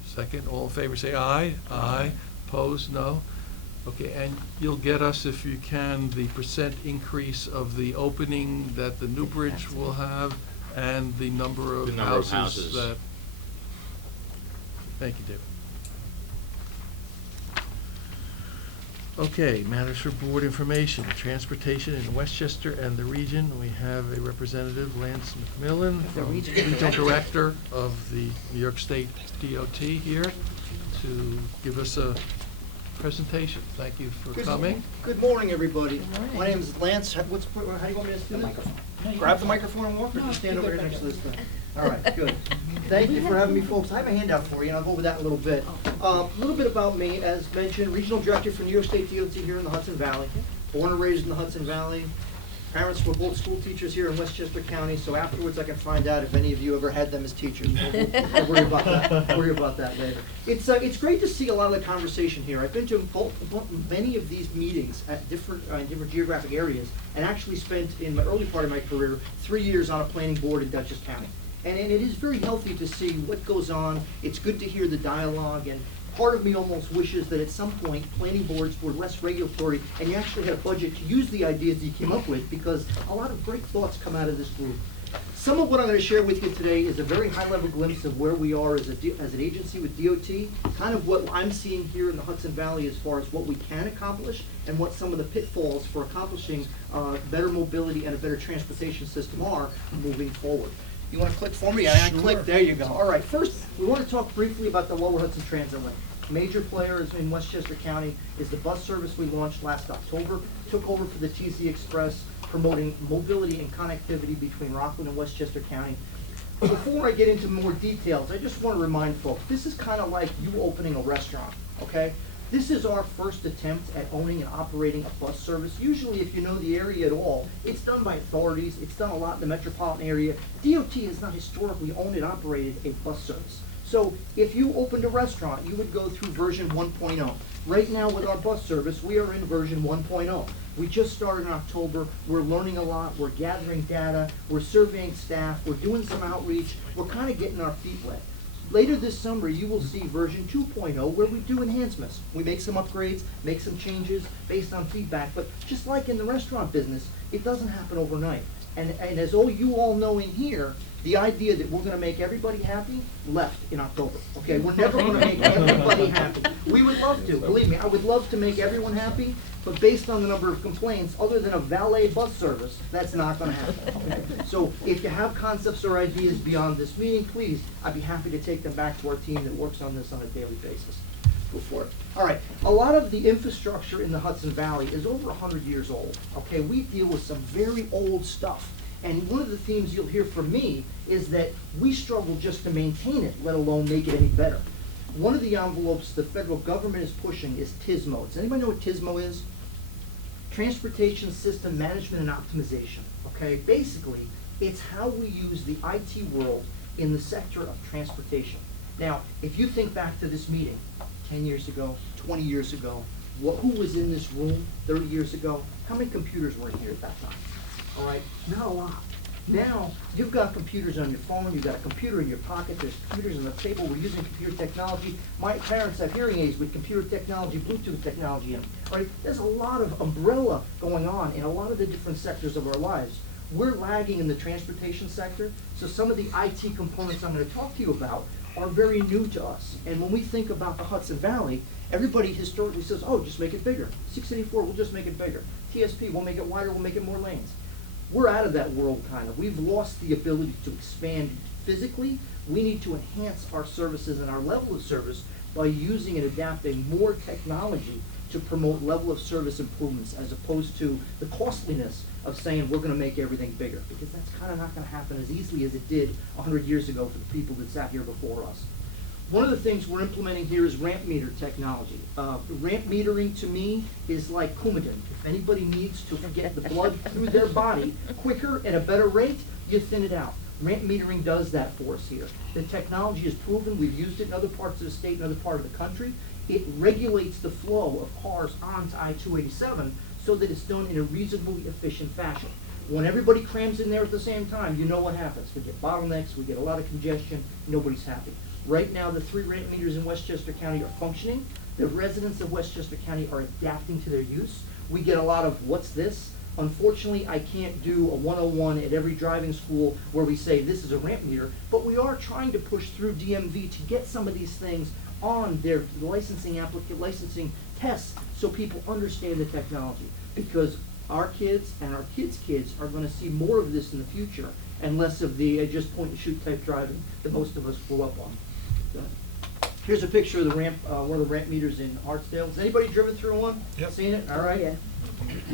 Second, all in favor say aye. Aye. Opposed, no? Okay, and you'll get us, if you can, the percent increase of the opening that the new bridge will have and the number of houses that. Thank you, David. Okay, matters for board information, transportation in Westchester and the region. We have a representative, Lance McMillan, from Regional Director of the New York State DOT here to give us a presentation. Thank you for coming. Good morning, everybody. Good morning. My name is Lance. How do you want me to do this? Grab the microphone and walk, or just stand over here next to this thing? All right, good. Thank you for having me, folks. I have a handout for you, and I'll go over that in a little bit. A little bit about me, as mentioned, Regional Director for New York State DOT here in the Hudson Valley. Born and raised in the Hudson Valley. Parents were both school teachers here in Westchester County, so afterwards I can find out if any of you ever had them as teachers. We'll worry about that. Worry about that later. It's great to see a lot of the conversation here. I've been to many of these meetings at different geographic areas, and actually spent in my early part of my career 3 years on a planning board in Dutchess County. And it is very healthy to see what goes on. It's good to hear the dialogue, and part of me almost wishes that at some point planning boards were less regulatory and you actually had a budget to use the ideas that you came up with, because a lot of great thoughts come out of this group. Some of what I'm going to share with you today is a very high-level glimpse of where we are as an agency with DOT, kind of what I'm seeing here in the Hudson Valley as far as what we can accomplish and what some of the pitfalls for accomplishing better mobility and a better transportation system are moving forward. You want to click for me? I click. There you go. All right. First, we want to talk briefly about the Lower Hudson Transit Link. Major players in Westchester County is the bus service we launched last October. Took over for the TZ Express, promoting mobility and connectivity between Rockland and Westchester County. But before I get into more details, I just want to remind folks, this is kind of like you opening a restaurant, okay? This is our first attempt at owning and operating a bus service. Usually, if you know the area at all, it's done by authorities. It's done a lot in the metropolitan area. DOT has not historically owned and operated a bus service. So if you opened a restaurant, you would go through version 1.0. Right now with our bus service, we are in version 1.0. We just started in October. We're learning a lot. We're gathering data. We're surveying staff. We're doing some outreach. We're kind of getting our feet wet. Later this summer, you will see version 2.0 where we do enhancements. We make some upgrades, make some changes based on feedback. But just like in the restaurant business, it doesn't happen overnight. And as you all know in here, the idea that we're going to make everybody happy left in October. Okay, we're never going to make everybody happy. We would love to, believe me, I would love to make everyone happy, but based on the number of complaints, other than a valet bus service, that's not going to happen. Okay? So if you have concepts or ideas beyond this meeting, please, I'd be happy to take them back to our team that works on this on a daily basis. Go for it. All right, a lot of the infrastructure in the Hudson Valley is over 100 years old. Okay, we deal with some very old stuff. And one of the themes you'll hear from me is that we struggle just to maintain it, let alone make it any better. One of the envelopes the federal government is pushing is TSMO. Does anybody know what TSMO is? Transportation System Management and Optimization. Okay, basically, it's how we use the IT world in the sector of transportation. Now, if you think back to this meeting 10 years ago, 20 years ago, who was in this room 30 years ago? How many computers were in here at that time? All right, not a lot. Now, you've got computers on your phone, you've got a computer in your pocket, there's computers on the table, we're using computer technology. My parents have hearing aids with computer technology, Bluetooth technology in them. All right, there's a lot of umbrella going on in a lot of the different sectors of our lives. We're lagging in the transportation sector, so some of the IT components I'm going to talk to you about are very new to us. And when we think about the Hudson Valley, everybody historically says, oh, just make it bigger. 684, we'll just make it bigger. TSP, we'll make it wider, we'll make it more lanes. We're out of that world, kind of. We've lost the ability to expand physically. We need to enhance our services and our level of service by using and adapting more technology to promote level of service improvements, as opposed to the costliness of saying we're going to make everything bigger, because that's kind of not going to happen as easily as it did 100 years ago for the people that sat here before us. One of the things we're implementing here is ramp meter technology. Ramp metering, to me, is like Coumadin. If anybody needs to get the blood through their body quicker at a better rate, you thin it out. Ramp metering does that for us here. The technology is proven. We've used it in other parts of the state and other part of the country. It regulates the flow of cars onto I-287 so that it's done in a reasonably efficient fashion. When everybody crams in there at the same time, you know what happens. We get bottlenecks, we get a lot of congestion, nobody's happy. Right now, the 3 ramp meters in Westchester County are functioning. The residents of Westchester County are adapting to their use. We get a lot of, what's this? Unfortunately, I can't do a 101 at every driving school where we say this is a ramp meter, but we are trying to push through DMV to get some of these things on their licensing tests so people understand the technology. Because our kids and our kids' kids are going to see more of this in the future and less of the just point and shoot type driving that most of us grew up on. Here's a picture of the ramp, one of the ramp meters in Hartsdale. Has anybody driven through one? Yep. Seen it? All right. Yeah.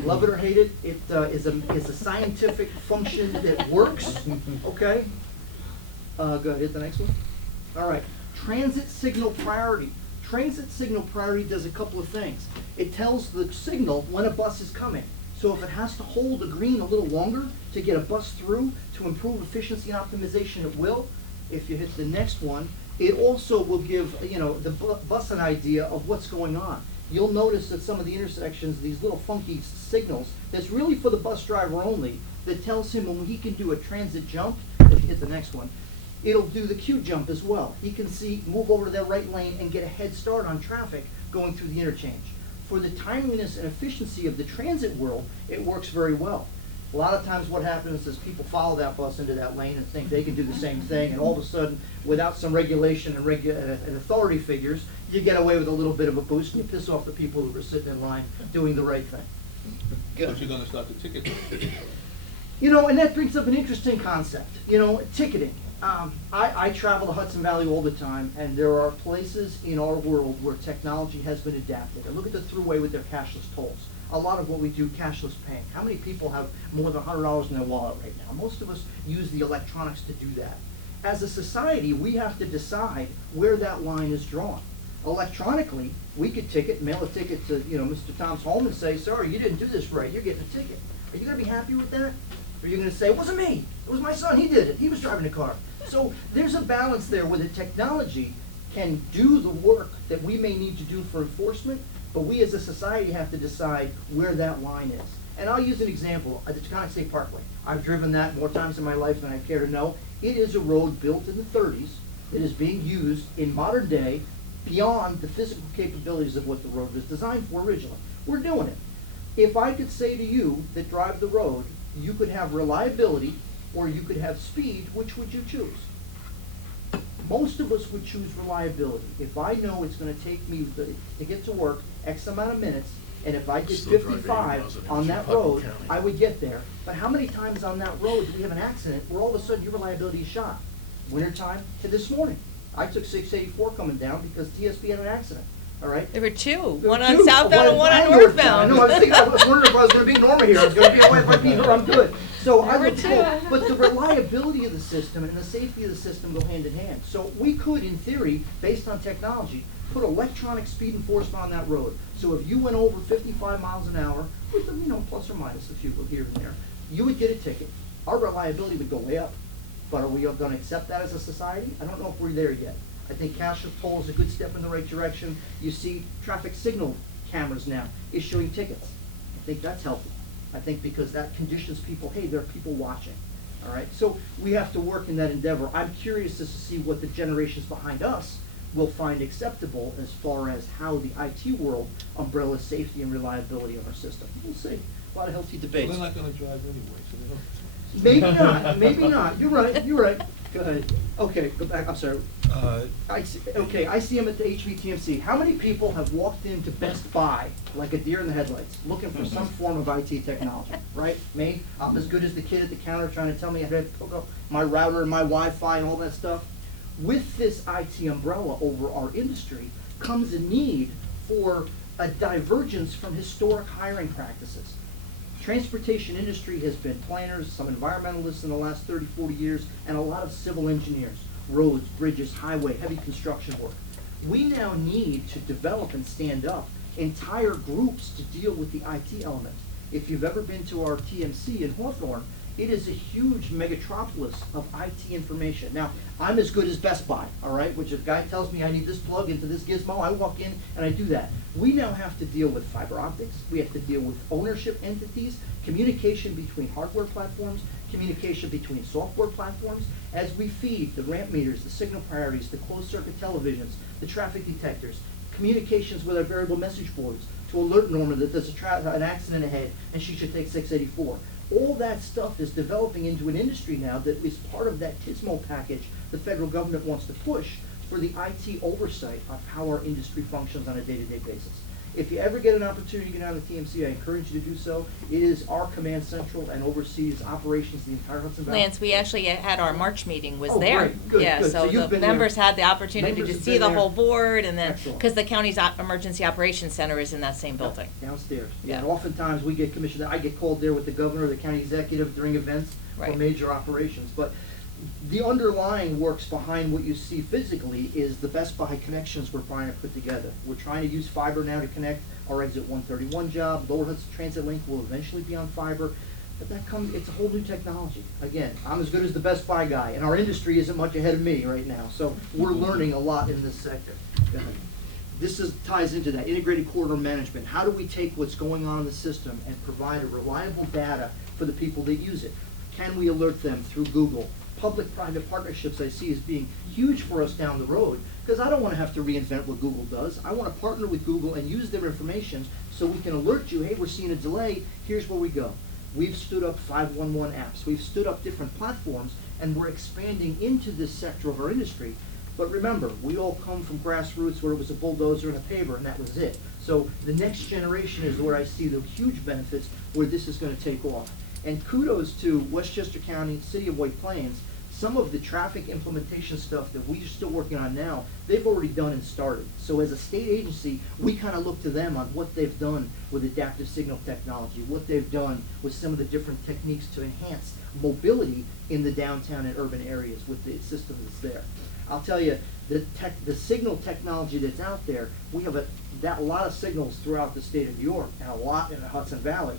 Love it or hate it, it is a scientific function that works. Okay. Go ahead, hit the next one. All right. Transit signal priority. Transit signal priority does a couple of things. It tells the signal when a bus is coming. So if it has to hold the green a little longer to get a bus through to improve efficiency and optimization, it will. If you hit the next one, it also will give the bus an idea of what's going on. You'll notice that some of the intersections, these little funky signals, that's really for the bus driver only, that tells him when he can do a transit jump. If you hit the next one, it'll do the Q jump as well. He can move over to that right lane and get a head start on traffic going through the interchange. For the timeliness and efficiency of the transit world, it works very well. A lot of times what happens is people follow that bus into that lane and think they can do the same thing, and all of a sudden, without some regulation and authority figures, you get away with a little bit of a boost and you piss off the people who are sitting in line doing the right thing. But you're gonna start the ticket. And that brings up an interesting concept, ticketing. I travel the Hudson Valley all the time, and there are places in our world where technology has been adapted. I look at the Thruway with their cashless tolls. A lot of what we do, cashless paying. How many people have more than $100 in their wallet right now? Most of us use the electronics to do that. As a society, we have to decide where that line is drawn. Electronically, we could mail a ticket to Mr. Tom's home and say, sorry, you didn't do this right, you're getting a ticket. Are you going to be happy with that? Or are you going to say, it wasn't me, it was my son, he did it, he was driving the car. So there's a balance there where the technology can do the work that we may need to do for enforcement, but we as a society have to decide where that line is. And I'll use an example, the Taconic State Parkway. I've driven that more times in my life than I care to know. It is a road built in the 30s that is being used in modern day beyond the physical capabilities of what the road was designed for originally. We're doing it. If I could say to you that drive the road, you could have reliability or you could have speed, which would you choose? Most of us would choose reliability. If I know it's going to take me to get to work X amount of minutes, and if I did Still drive 80 55 miles an on hour that in Putnam road, County. I would get there. But how many times on that road do we have an accident where all of a sudden your reliability is shot? Wintertime to this morning. I took 684 coming down because TSP had an accident. All right? There were two, There one were on two. southbound and one on northbound. northbound. I know, I was wondering if I was going to be Norma here. I was going to be away if I be her, I'm good. So I There were look two. cool. But the reliability of the system and the safety of the system go hand in hand. So we could, in theory, based on technology, put electronic speed enforcement on that road. So if you went over 55 miles an hour, with plus or minus a few here and there, you would get a ticket. Our reliability would go way up. But are we going to accept that as a society? I don't know if we're there yet. I think cashless toll is a good step in the right direction. You see traffic signal cameras now issuing tickets. I think that's helpful. I think because that conditions people, hey, there are people watching. All right, so we have to work in that endeavor. I'm curious to see what the generations behind us will find acceptable as far as how the IT world umbrella safety and reliability of our system. We'll see. A lot of healthy Well, debates. they're not gonna drive anyway, so they don't. Maybe not, maybe not. You're right, you're right. Go ahead. Okay, go back, I'm sorry. ICM at the HVTMC. How many people have walked into Best Buy like a deer in the headlights, looking for some form of IT technology, right? Me, I'm as good as the kid at the counter trying to tell me how to hook up my router and my Wi-Fi and all that stuff. With this IT umbrella over our industry comes a need for a divergence from historic hiring practices. Transportation industry has been planners, some environmentalists in the last 30, 40 years, and a lot of civil engineers, roads, bridges, highway, heavy construction work. We now need to develop and stand up entire groups to deal with the IT element. If you've ever been to our TMC in Hawthorne, it is a huge megatropolis of IT information. Now, I'm as good as Best Buy, all right, which if a guy tells me I need this plug into this gizmo, I walk in and I do that. We now have to deal with fiber optics, we have to deal with ownership entities, communication between hardware platforms, communication between software platforms, as we feed the ramp meters, the signal priorities, the closed circuit televisions, the traffic detectors, communications with our variable message boards to alert Norma that there's an accident ahead and she should take 684. All that stuff is developing into an industry now that is part of that TISMO package the federal government wants to push for the IT oversight of how our industry functions on a day-to-day basis. If you ever get an opportunity to get on the TMC, I encourage you to do so. It is our command central and oversees operations in the entire Hudson Valley. Lance, we actually had our March meeting was Oh, there. great. Good, Yeah, good. So so you've the been there. members had the opportunity Members to have see been the there. whole board and then, Excellent. because the county's emergency operations center is in that same building. Downstairs. Yeah. And oftentimes we get commissioned, I get called there with the governor, the county executive during events or Right. major operations. But the underlying works behind what you see physically is the Best Buy connections we're trying to put together. We're trying to use fiber now to connect our exit 131 job. Lower Hudson Transit Link will eventually be on fiber. But it's a whole new technology. Again, I'm as good as the Best Buy guy, and our industry isn't much ahead of me right now. So we're learning a lot in this sector. This ties into that integrated corridor management. How do we take what's going on in the system and provide a reliable data for the people that use it? Can we alert them through Google? Public-private partnerships I see as being huge for us down the road, because I don't want to have to reinvent what Google does. I want to partner with Google and use their information so we can alert you, hey, we're seeing a delay, here's where we go. We've stood up 511 apps. We've stood up different platforms, and we're expanding into this sector of our industry. But remember, we all come from grassroots where it was a bulldozer and a paver, and that was it. So the next generation is where I see the huge benefits where this is going to take off. And kudos to Westchester County, City of White Plains. Some of the traffic implementation stuff that we're still working on now, they've already done and started. So as a state agency, we kind of look to them on what they've done with adaptive signal technology, what they've done with some of the different techniques to enhance mobility in the downtown and urban areas with the system that's there. I'll tell you, the signal technology that's out there, we have a lot of signals throughout the state of New York and a lot in the Hudson Valley.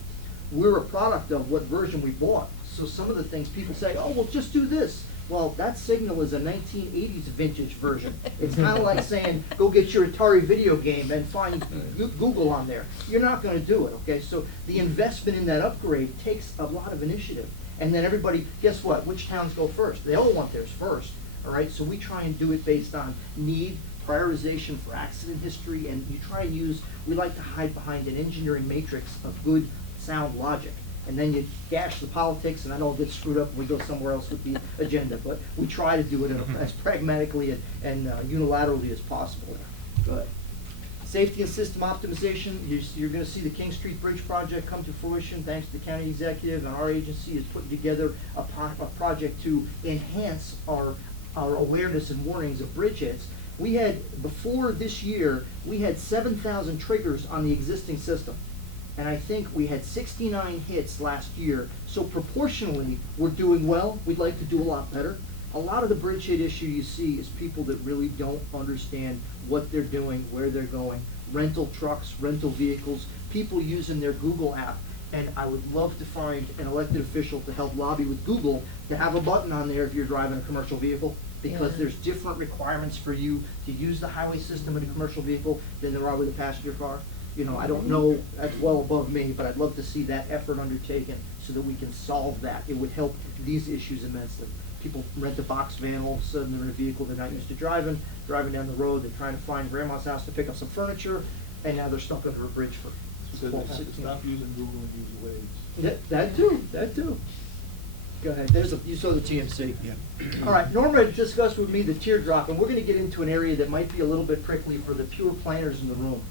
We're a product of what version we bought. So some of the things people say, oh, well, just do this. Well, that signal is a 1980s vintage version. It's kind of like saying, go get your Atari video game and find Google on there. You're not going to do it, okay? So the investment in that upgrade takes a lot of initiative. And then everybody, guess what? Which towns go first? They all want theirs first, all right? So we try and do it based on need, prioritization for accident history, and you try and use, we like to hide behind an engineering matrix of good, sound logic. And then you dash the politics, and that all gets screwed up, and we go somewhere else with the agenda. But we try to do it as pragmatically and unilaterally as possible. Good. Safety and system optimization, you're going to see the King Street Bridge project come to fruition thanks to the county executive, and our agency is putting together a project to enhance our awareness and warnings of bridgeheads. We had, before this year, we had 7,000 triggers on the existing system. And I think we had 69 hits last year. So proportionally, we're doing well. We'd like to do a lot better. A lot of the bridgehead issue you see is people that really don't understand what they're doing, where they're going. Rental trucks, rental vehicles, people using their Google app. And I would love to find an elected official to help lobby with Google to have a button on there if you're driving a commercial vehicle, because Yeah. there's different requirements for you to use the highway system in a commercial vehicle than there are with a passenger car. You know, I don't know, that's well above me, but I'd love to see that effort undertaken so that we can solve that. It would help these issues immensely. people rent a box van, all of a sudden they're in a vehicle they're not used to driving down the road, they're trying to find grandma's house to pick up some furniture, and now they're stuck under a bridge for So 12, they 16 stop using Google and use Waze. That too. Go ahead, you saw the TMC. Yeah. All right, Norma discussed with me the teardrop, and we're gonna get into an area that might be a little bit prickly for the pure planners in the room.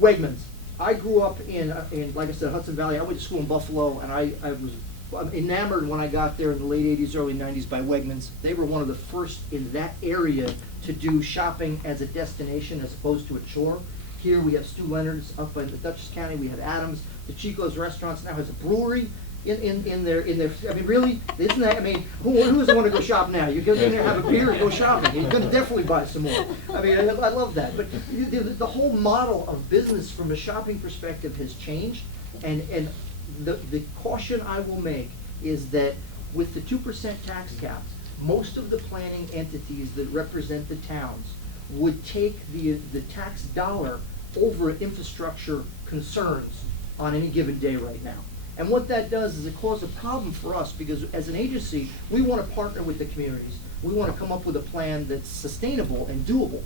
Wegmans. I grew up in, like I said, Hudson Valley. I went to school in Buffalo, and I was enamored when I got there in the late 80s, early 90s by Wegmans. They were one of the first in that area to do shopping as a destination as opposed to a chore. Here we have Stu Leonard's up in the Dutchess County. We have Adams. The Chico's Restaurants now has a brewery in their, I mean, really, isn't that, I mean, who doesn't want to go shop now? You go in there, have a beer, and go shopping. You're going to definitely buy some more. I mean, I love that. But the whole model of business from a shopping perspective has changed. And the caution I will make is that with the 2% tax caps, most of the planning entities that represent the towns would take the tax dollar over infrastructure concerns on any given day right now. And what that does is it causes a problem for us, because as an agency, we want to partner with the communities. We want to come up with a plan that's sustainable and doable.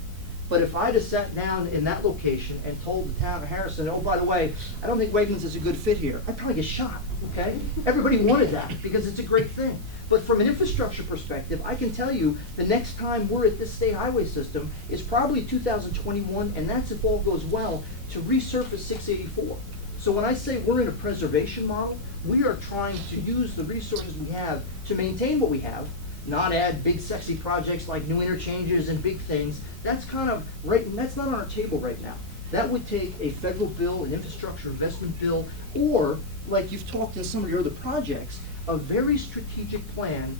But if I'd have sat down in that location and told the town of Harrison, oh, by the way, I don't think Wegmans is a good fit here, I'd probably get shot, okay? Everybody wanted that because it's a great thing. But from an infrastructure perspective, I can tell you the next time we're at this state highway system is probably 2021, and that's if all goes well, to resurface 684. So when I say we're in a preservation model, we are trying to use the resources we have to maintain what we have, not add big sexy projects like new interchanges and big things. That's kind of that's not on our table right now. That would take a federal bill, an infrastructure investment bill, or, like you've talked in some of your other projects, a very strategic plan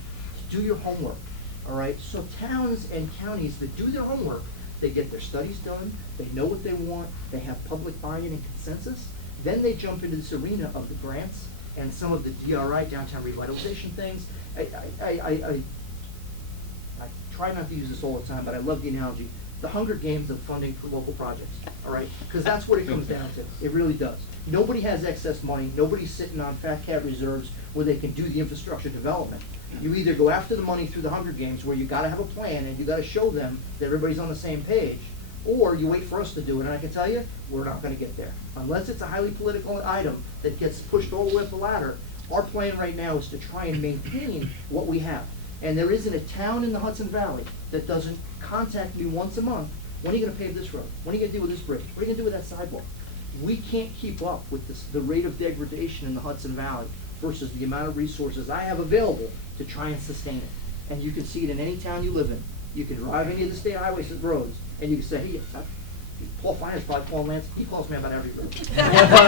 to do your homework, all right? So towns and counties that do their homework, they get their studies done, they know what they want, they have public buy-in and consensus, then they jump into this arena of the grants and some of the DRI, downtown revitalization things. I try not to use this all the time, but I love the analogy. The Hunger Games of funding for local projects, all right? Because that's what it comes down to. It really does. Nobody has excess money. Nobody's sitting on fat cat reserves where they can do the infrastructure development. You either go after the money through the Hunger Games, where you got to have a plan and you got to show them that everybody's on the same page, or you wait for us to do it. And I can tell you, we're not going to get there. Unless it's a highly political item that gets pushed all the way up the ladder, our plan right now is to try and maintain what we have. And there isn't a town in the Hudson Valley that doesn't contact me once a month. When are you going to pave this road? When are you going to do with this bridge? What are you going to do with that sidewalk? We can't keep up with the rate of degradation in the Hudson Valley versus the amount of resources I have available to try and sustain it. And you can see it in any town you live in. You can drive any of the state highways and roads, and you can say, hey, Paul Finer's probably calling Lance. He calls me about every road. that's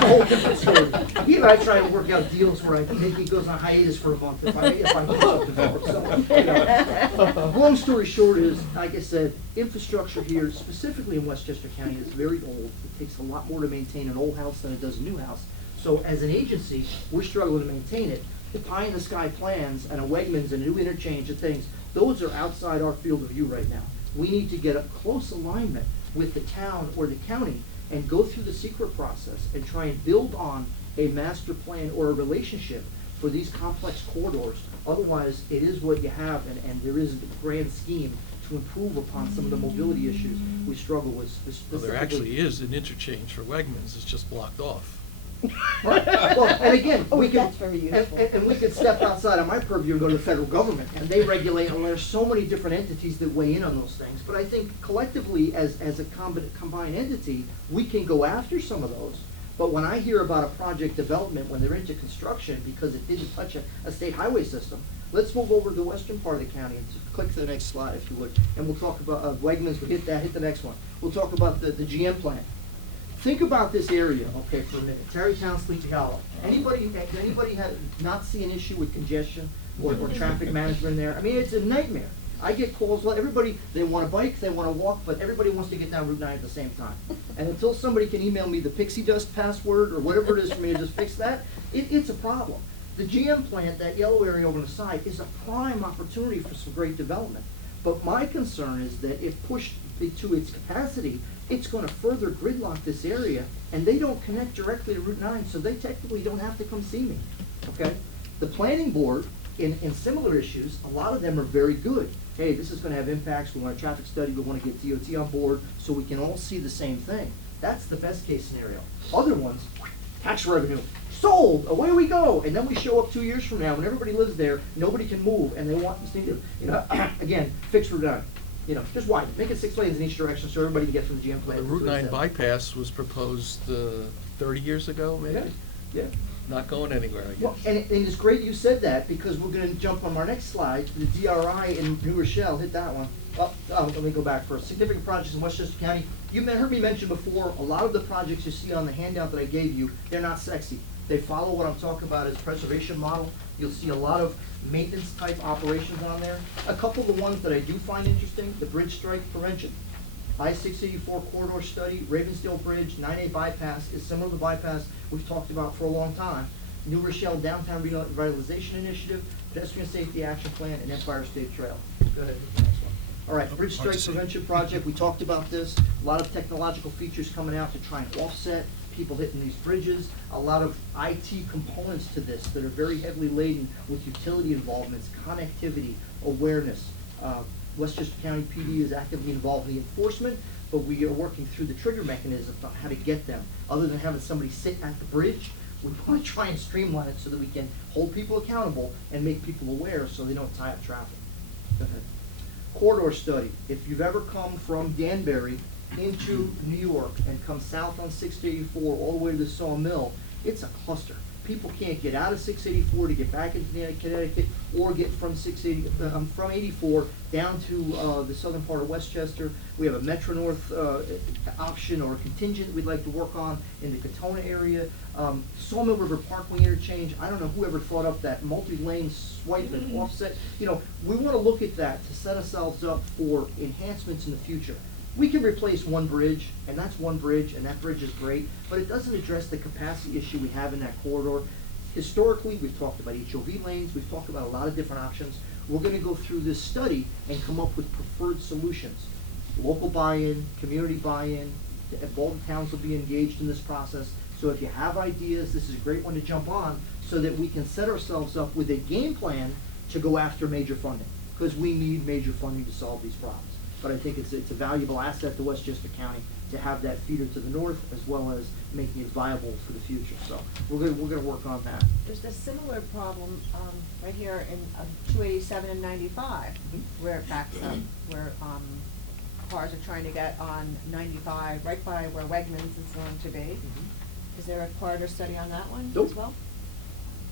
a whole different story. He and I try to work out deals where he goes on hiatus for a month if I get something developed. So, long story short is, like I said, infrastructure here, specifically in Westchester County, is very old. It takes a lot more to maintain an old house than it does a new house. So as an agency, we're struggling to maintain it. The pie-in-the-sky plans and a Wegmans and a new interchange and things, those are outside our field of view right now. We need to get a close alignment with the town or the county and go through the secret process and try and build on a master plan or a relationship for these complex corridors. Otherwise, it is what you have, and there is a grand scheme to improve upon some of the mobility issues we struggle with. Well, there actually is an interchange for Wegmans. It's just blocked off. Right. Well, and again, we could, that's very useful. and we could step outside of my purview and go to the federal government, and they regulate, and there's so many different entities that weigh in on those things. But I think collectively, as a combined entity, we can go after some of those. But when I hear about a project development, when they're into construction because it didn't touch a state highway system, let's move over to the western part of the county and just click to the next slide, if you would. And we'll talk about Wegmans. We'll hit that, hit the next one. We'll talk about the GM plant. Think about this area, okay, for a minute. Tarrytown, Sleepy Hollow. Anybody not see an issue with congestion or traffic management there? I mean, it's a nightmare. I get calls, well, everybody, they want to bike, they want to walk, but everybody wants to get down Route 9 at the same time. And until somebody can email me the pixie dust password or whatever it is for me to just fix that, it's a problem. The GM plant, that yellow area over on the side, is a prime opportunity for some great development. But my concern is that if pushed to its capacity, it's going to further gridlock this area, and they don't connect directly to Route 9, so they technically don't have to come see me, okay? The planning board in similar issues, a lot of them are very good. Hey, this is gonna have impacts, we want a traffic study, we wanna get DOT on board, so we can all see the same thing. That's the best case scenario. Other ones, tax revenue, sold, away we go, and then we show up 2 years from now, when everybody lives there, nobody can move, and they want this thing to, again, fix, we're done. Just widen, make it 6 lanes in each direction so everybody can get from the GM The plant. Route 9 bypass was proposed 30 years ago, maybe? Yeah. Not going anywhere, I Well, guess. and it's great you said that, because we're gonna jump on our next slide, the DRI in New Rochelle, hit that one. Let me go back first. Significant projects in Westchester County. You heard me mention before, a lot of the projects you see on the handout that I gave you, they're not sexy. They follow what I'm talking about as preservation model. You'll see a lot of maintenance type operations on there. A couple of the ones that I do find interesting, the bridge strike prevention. I-684 corridor study, Ravensdale Bridge, 9A bypass is similar to the bypass we've talked about for a long time. New Rochelle Downtown Revitalization Initiative, Pedestrian Safety Action Plan, and Empire State Trail. Go ahead, the next one. All right, Bridge Hard to Strike see. Prevention Project, we talked about this. A lot of technological features coming out to try and offset people hitting these bridges. A lot of IT components to this that are very heavily laden with utility involvements, connectivity, awareness. Westchester County PD is actively involved in the enforcement, but we are working through the trigger mechanism on how to get them. Other than having somebody sit at the bridge, we want to try and streamline it so that we can hold people accountable and make people aware so they don't tie up traffic. Go ahead. Corridor study. If you've ever come from Danbury into New York and come south on 684 all the way to the Sawmill, it's a cluster. People can't get out of 684 to get back into Connecticut, or get from 84 down to the southern part of Westchester. We have a Metro North option or a contingent we'd like to work on in the Katona area. Sawmill River Parkway interchange. I don't know whoever thought up that multi-lane swipe and offset. We want to look at that to set ourselves up for enhancements in the future. We can replace one bridge, and that's one bridge, and that bridge is great, but it doesn't address the capacity issue we have in that corridor. Historically, we've talked about HOV lanes, we've talked about a lot of different options. We're gonna go through this study and come up with preferred solutions. Local buy-in, community buy-in, all the towns will be engaged in this process. So if you have ideas, this is a great one to jump on, so that we can set ourselves up with a game plan to go after major funding, because we need major funding to solve these problems. But I think it's a valuable asset to Westchester County to have that feeder to the north, as well as making it viable for the future. So we're gonna work on that. There's a similar problem, right here in 287 and 95, where it backs up, where, cars are trying to get on 95, right by where Wegmans is going to be. Is there a corridor study on that one Nope. as well?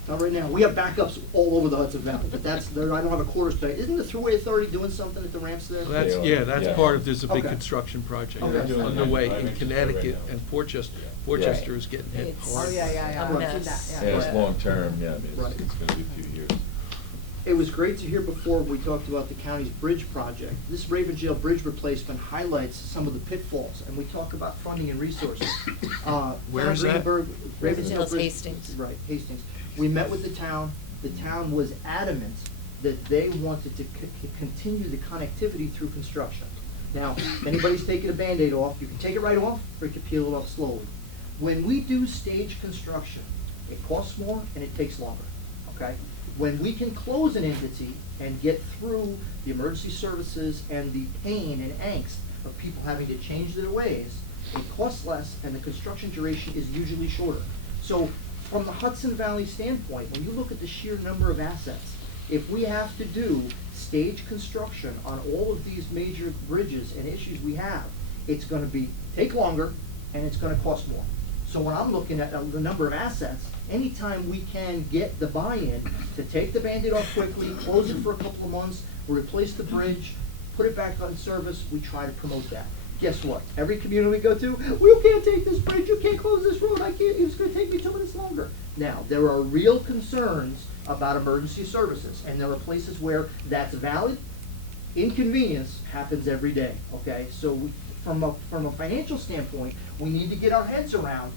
Not right now. We have backups all over the Hudson Valley, but I don't have a quarter study. Isn't the Thruway Authority doing something at the ramps there? Well, that's part of, there's a big Okay. construction project Okay. underway I in mentioned it Connecticut, right now. and Portchester is getting hit It's- hard. Oh, yeah, A I've seen mess. that, Yeah, yeah. it's long-term, yeah, I mean, Right. it's gonna be a few years. It was great to hear before we talked about the county's bridge project. This Ravensdale Bridge replacement highlights some of the pitfalls, and we talk about funding and resources. Where is that? Ravensdale's Bridge- Hastings. Right, Hastings. We met with the town. The town was adamant that they wanted to continue the connectivity through construction. Now, if anybody's taking a Band-Aid off, you can take it right off, or you can peel it off slowly. When we do stage construction, it costs more and it takes longer, okay? When we can close an entity and get through the emergency services and the pain and angst of people having to change their ways, it costs less and the construction duration is usually shorter. So from the Hudson Valley standpoint, when you look at the sheer number of assets, if we have to do stage construction on all of these major bridges and issues we have, it's gonna take longer and it's gonna cost more. So when I'm looking at the number of assets, anytime we can get the buy-in to take the Band-Aid off quickly, close it for a couple of months, replace the bridge, put it back on service, we try to promote that. Guess what? Every community we go to, we can't take this bridge, you can't close this road, it's gonna take me 2 minutes longer. Now, there are real concerns about emergency services, and there are places where that's valid. Inconvenience happens every day, okay? So from a financial standpoint, we need to get our heads around,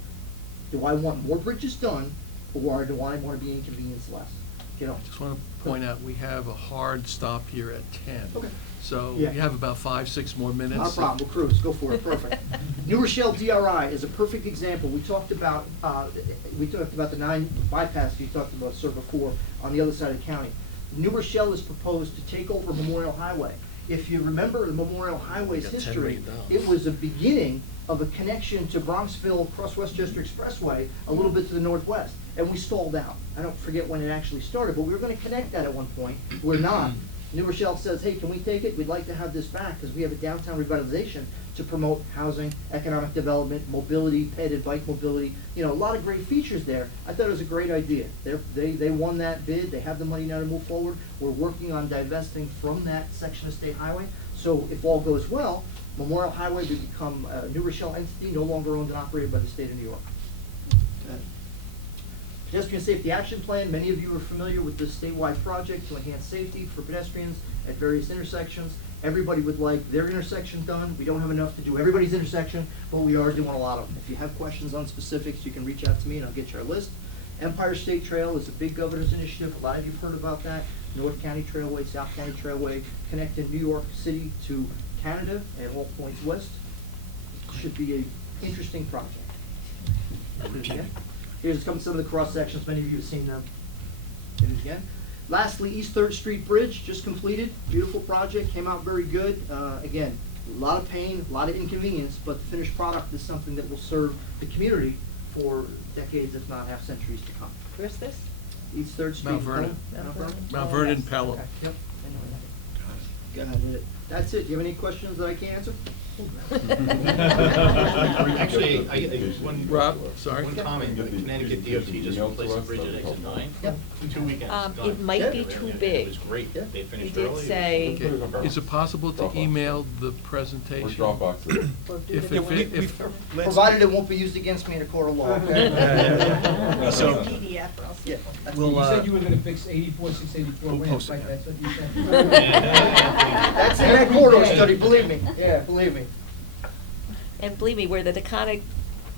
do I want more bridges done, or do I want to be inconvenienced less? Just want to point out, we have a hard stop here at 10. Okay. So Yeah. you have about 5-6 more minutes. Not a problem, we'll cruise, go for it, perfect. New Rochelle DRI is a perfect example. We talked about the 9 bypass you talked about, sort of before, on the other side of the county. New Rochelle is proposed to take over Memorial Highway. If you remember the Memorial Highway's Got $10 history, million. it was the beginning of a connection to Bronxville across Westchester Expressway, a little bit to the northwest, and we stalled out. I don't forget when it actually started, but we were gonna connect that at one point. We're not. New Rochelle says, hey, can we take it? We'd like to have this back, because we have a downtown revitalization to promote housing, economic development, mobility, ped and bike mobility, you know, a lot of great features there. I thought it was a great idea. They won that bid, they have the money now to move forward. We're working on divesting from that section of state highway. So if all goes well, Memorial Highway will become a New Rochelle entity, no longer owned and operated by the state of New York. Pedestrian Safety Action Plan, many of you are familiar with this statewide project to enhance safety for pedestrians at various intersections. Everybody would like their intersection done. We don't have enough to do everybody's intersection, but we are doing a lot of them. If you have questions on specifics, you can reach out to me and I'll get you our list. Empire State Trail is a big governor's initiative. A lot of you have heard about that. North County Trailway, South County Trailway, connecting New York City to Canada and all points west. Should be an interesting project. Here's some of the cross sections. Many of you have seen them. Hit it again. Lastly, East 3rd Street Bridge, just completed. Beautiful project, came out very good. Again, a lot of pain, a lot of inconvenience, but the finished product is something that will serve the community for decades, if not half centuries to come. Where's this? East 3rd Street. Mount Vernon. Mount Vernon? Mount Vernon, Pelham. Okay, yep. Got it. That's it. Do you have any questions that I can't answer? Actually, Rob, sorry? One comment, Connecticut DOT just replaced the bridge at exit 9. Yep. 2 weekends. It done. might be Yeah. too It big. was great. Yeah. They finished did early. say- Okay. Is it possible to Dropbox. email the Or presentation? Dropbox it. Or do If the it- one- if- Provided it won't be used against me in a court of law, okay? So- PDF, or else. Yeah, that's We'll, You said you were gonna fix 84, 684 we'll ramps, post it, right? yeah. That's what you said? That's in that corridor study, believe me. Yeah, believe me. And believe me, where the Taconic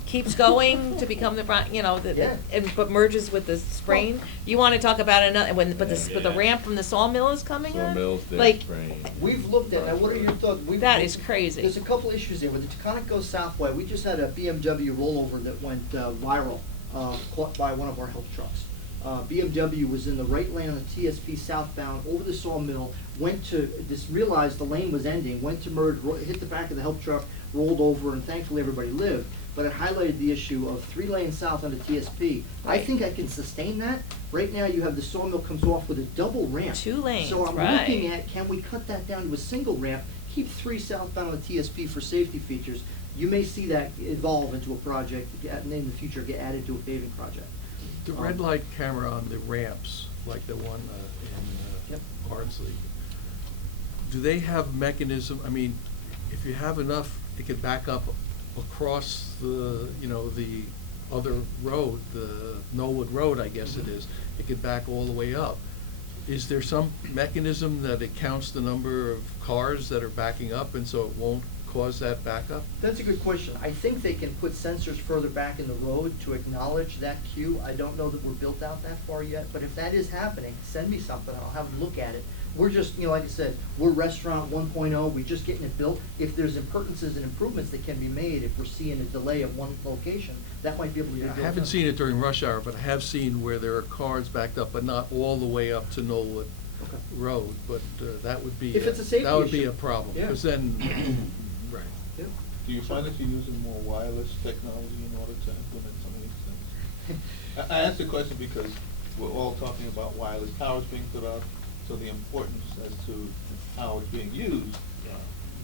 keeps going to become the, you know, Yeah. but merges with the Sprain, you wanna talk about another, but the Yeah. ramp from the Sawmill is coming on? Sawmills, Dave Like, Sprain. We've looked at, now what are your thoughts? That is crazy. There's a couple issues there. With the Taconic goes Southway, we just had a BMW rollover that went viral, caught by one of our help trucks. BMW was in the right lane on the TSP southbound over the Sawmill, went to, realized the lane was ending, went to merge, hit the back of the help truck, rolled over, and thankfully everybody lived. But it highlighted the issue of 3 lanes south on the TSP. I Right. think I can sustain that. Right now, you have the Sawmill comes off with a double ramp. 2 lanes, So I'm right. looking at, can we cut that down to a single ramp, keep 3 southbound on the TSP for safety features? You may see that evolve into a project, and in the future, get added to a paving project. The red light camera on the ramps, like the one in Yep. Ardsley, do they have mechanism, I mean, if you have enough, it could back up across the, you know, the other road, the Knollwood Road, I guess it is, it could back all the way up. Is there some mechanism that it counts the number of cars that are backing up and so it won't cause that backup? That's a good question. I think they can put sensors further back in the road to acknowledge that queue. I don't know that we're built out that far yet, but if that is happening, send me something, I'll have a look at it. We're just, you know, like I said, we're Restaurant 1.0, we're just getting it built. If there's impertinences and improvements that can be made, if we're seeing a delay at one location, that might be able to get I built haven't up. seen it during rush hour, but I have seen where there are cars backed up, but not all the way up to Knollwood Okay. Road, but that would be. If it's a safety That would be issue. a problem, Yeah. because then, right. Yeah. Do you find that you're using more wireless technology in order to implement some of these things? I asked the question because we're all talking about wireless towers being put up, so the importance as to how it's being used,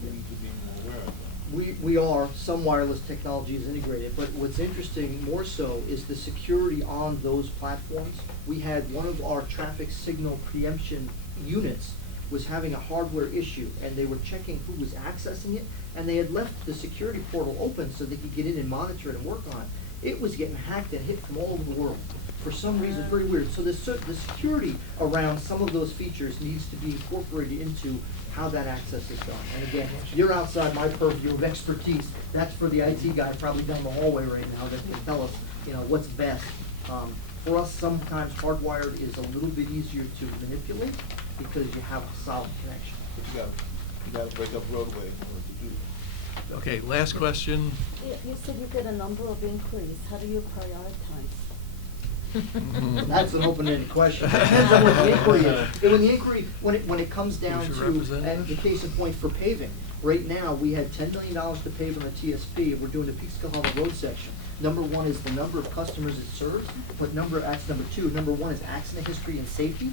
we need to be more aware of that. We are, some wireless technology is integrated, but what's interesting more so is the security on those platforms. We had one of our traffic signal preemption units was having a hardware issue, and they were checking who was accessing it, and they had left the security portal open so they could get in and monitor it and work on it. It was getting hacked and hit from all over the world. For some reason, very weird. So the security around some of those features needs to be incorporated into how that access is done. And again, you're outside my purview of expertise. That's for the IT guy probably down the hallway right now that can tell us, you know, what's best. For us, sometimes hardwired is a little bit easier to manipulate because you have a solid connection. But you gotta break up roadway in order to do that. Okay, last question. You said you get a number of inquiries. How do you prioritize? That's an open-ended question. It depends on what the inquiry is. And when it comes down Who's your to, representative? and the case in point for paving, right now, we had $10 million to pave on the TSP, we're doing the Peekskill Hollow Road section. Number one is the number of customers it serves, but that's number two. Number one is accident history and safety.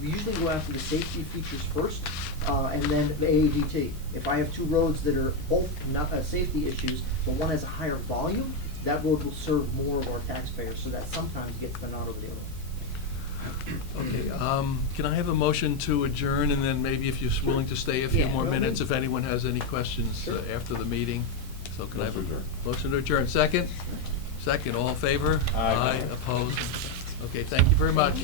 We usually go after the safety features first, and then the AADT. If I have two roads that are both not safety issues, but one has a higher volume, that road will serve more of our taxpayers, so that sometimes gets the nod over the other. Okay, can I have a motion to adjourn, and then maybe if you're willing to stay a few Yeah. more minutes, if anyone has any questions after the meeting? So can I have a motion to adjourn? Second? Second, all in favor? Aye. Opposed? Okay, thank you very much.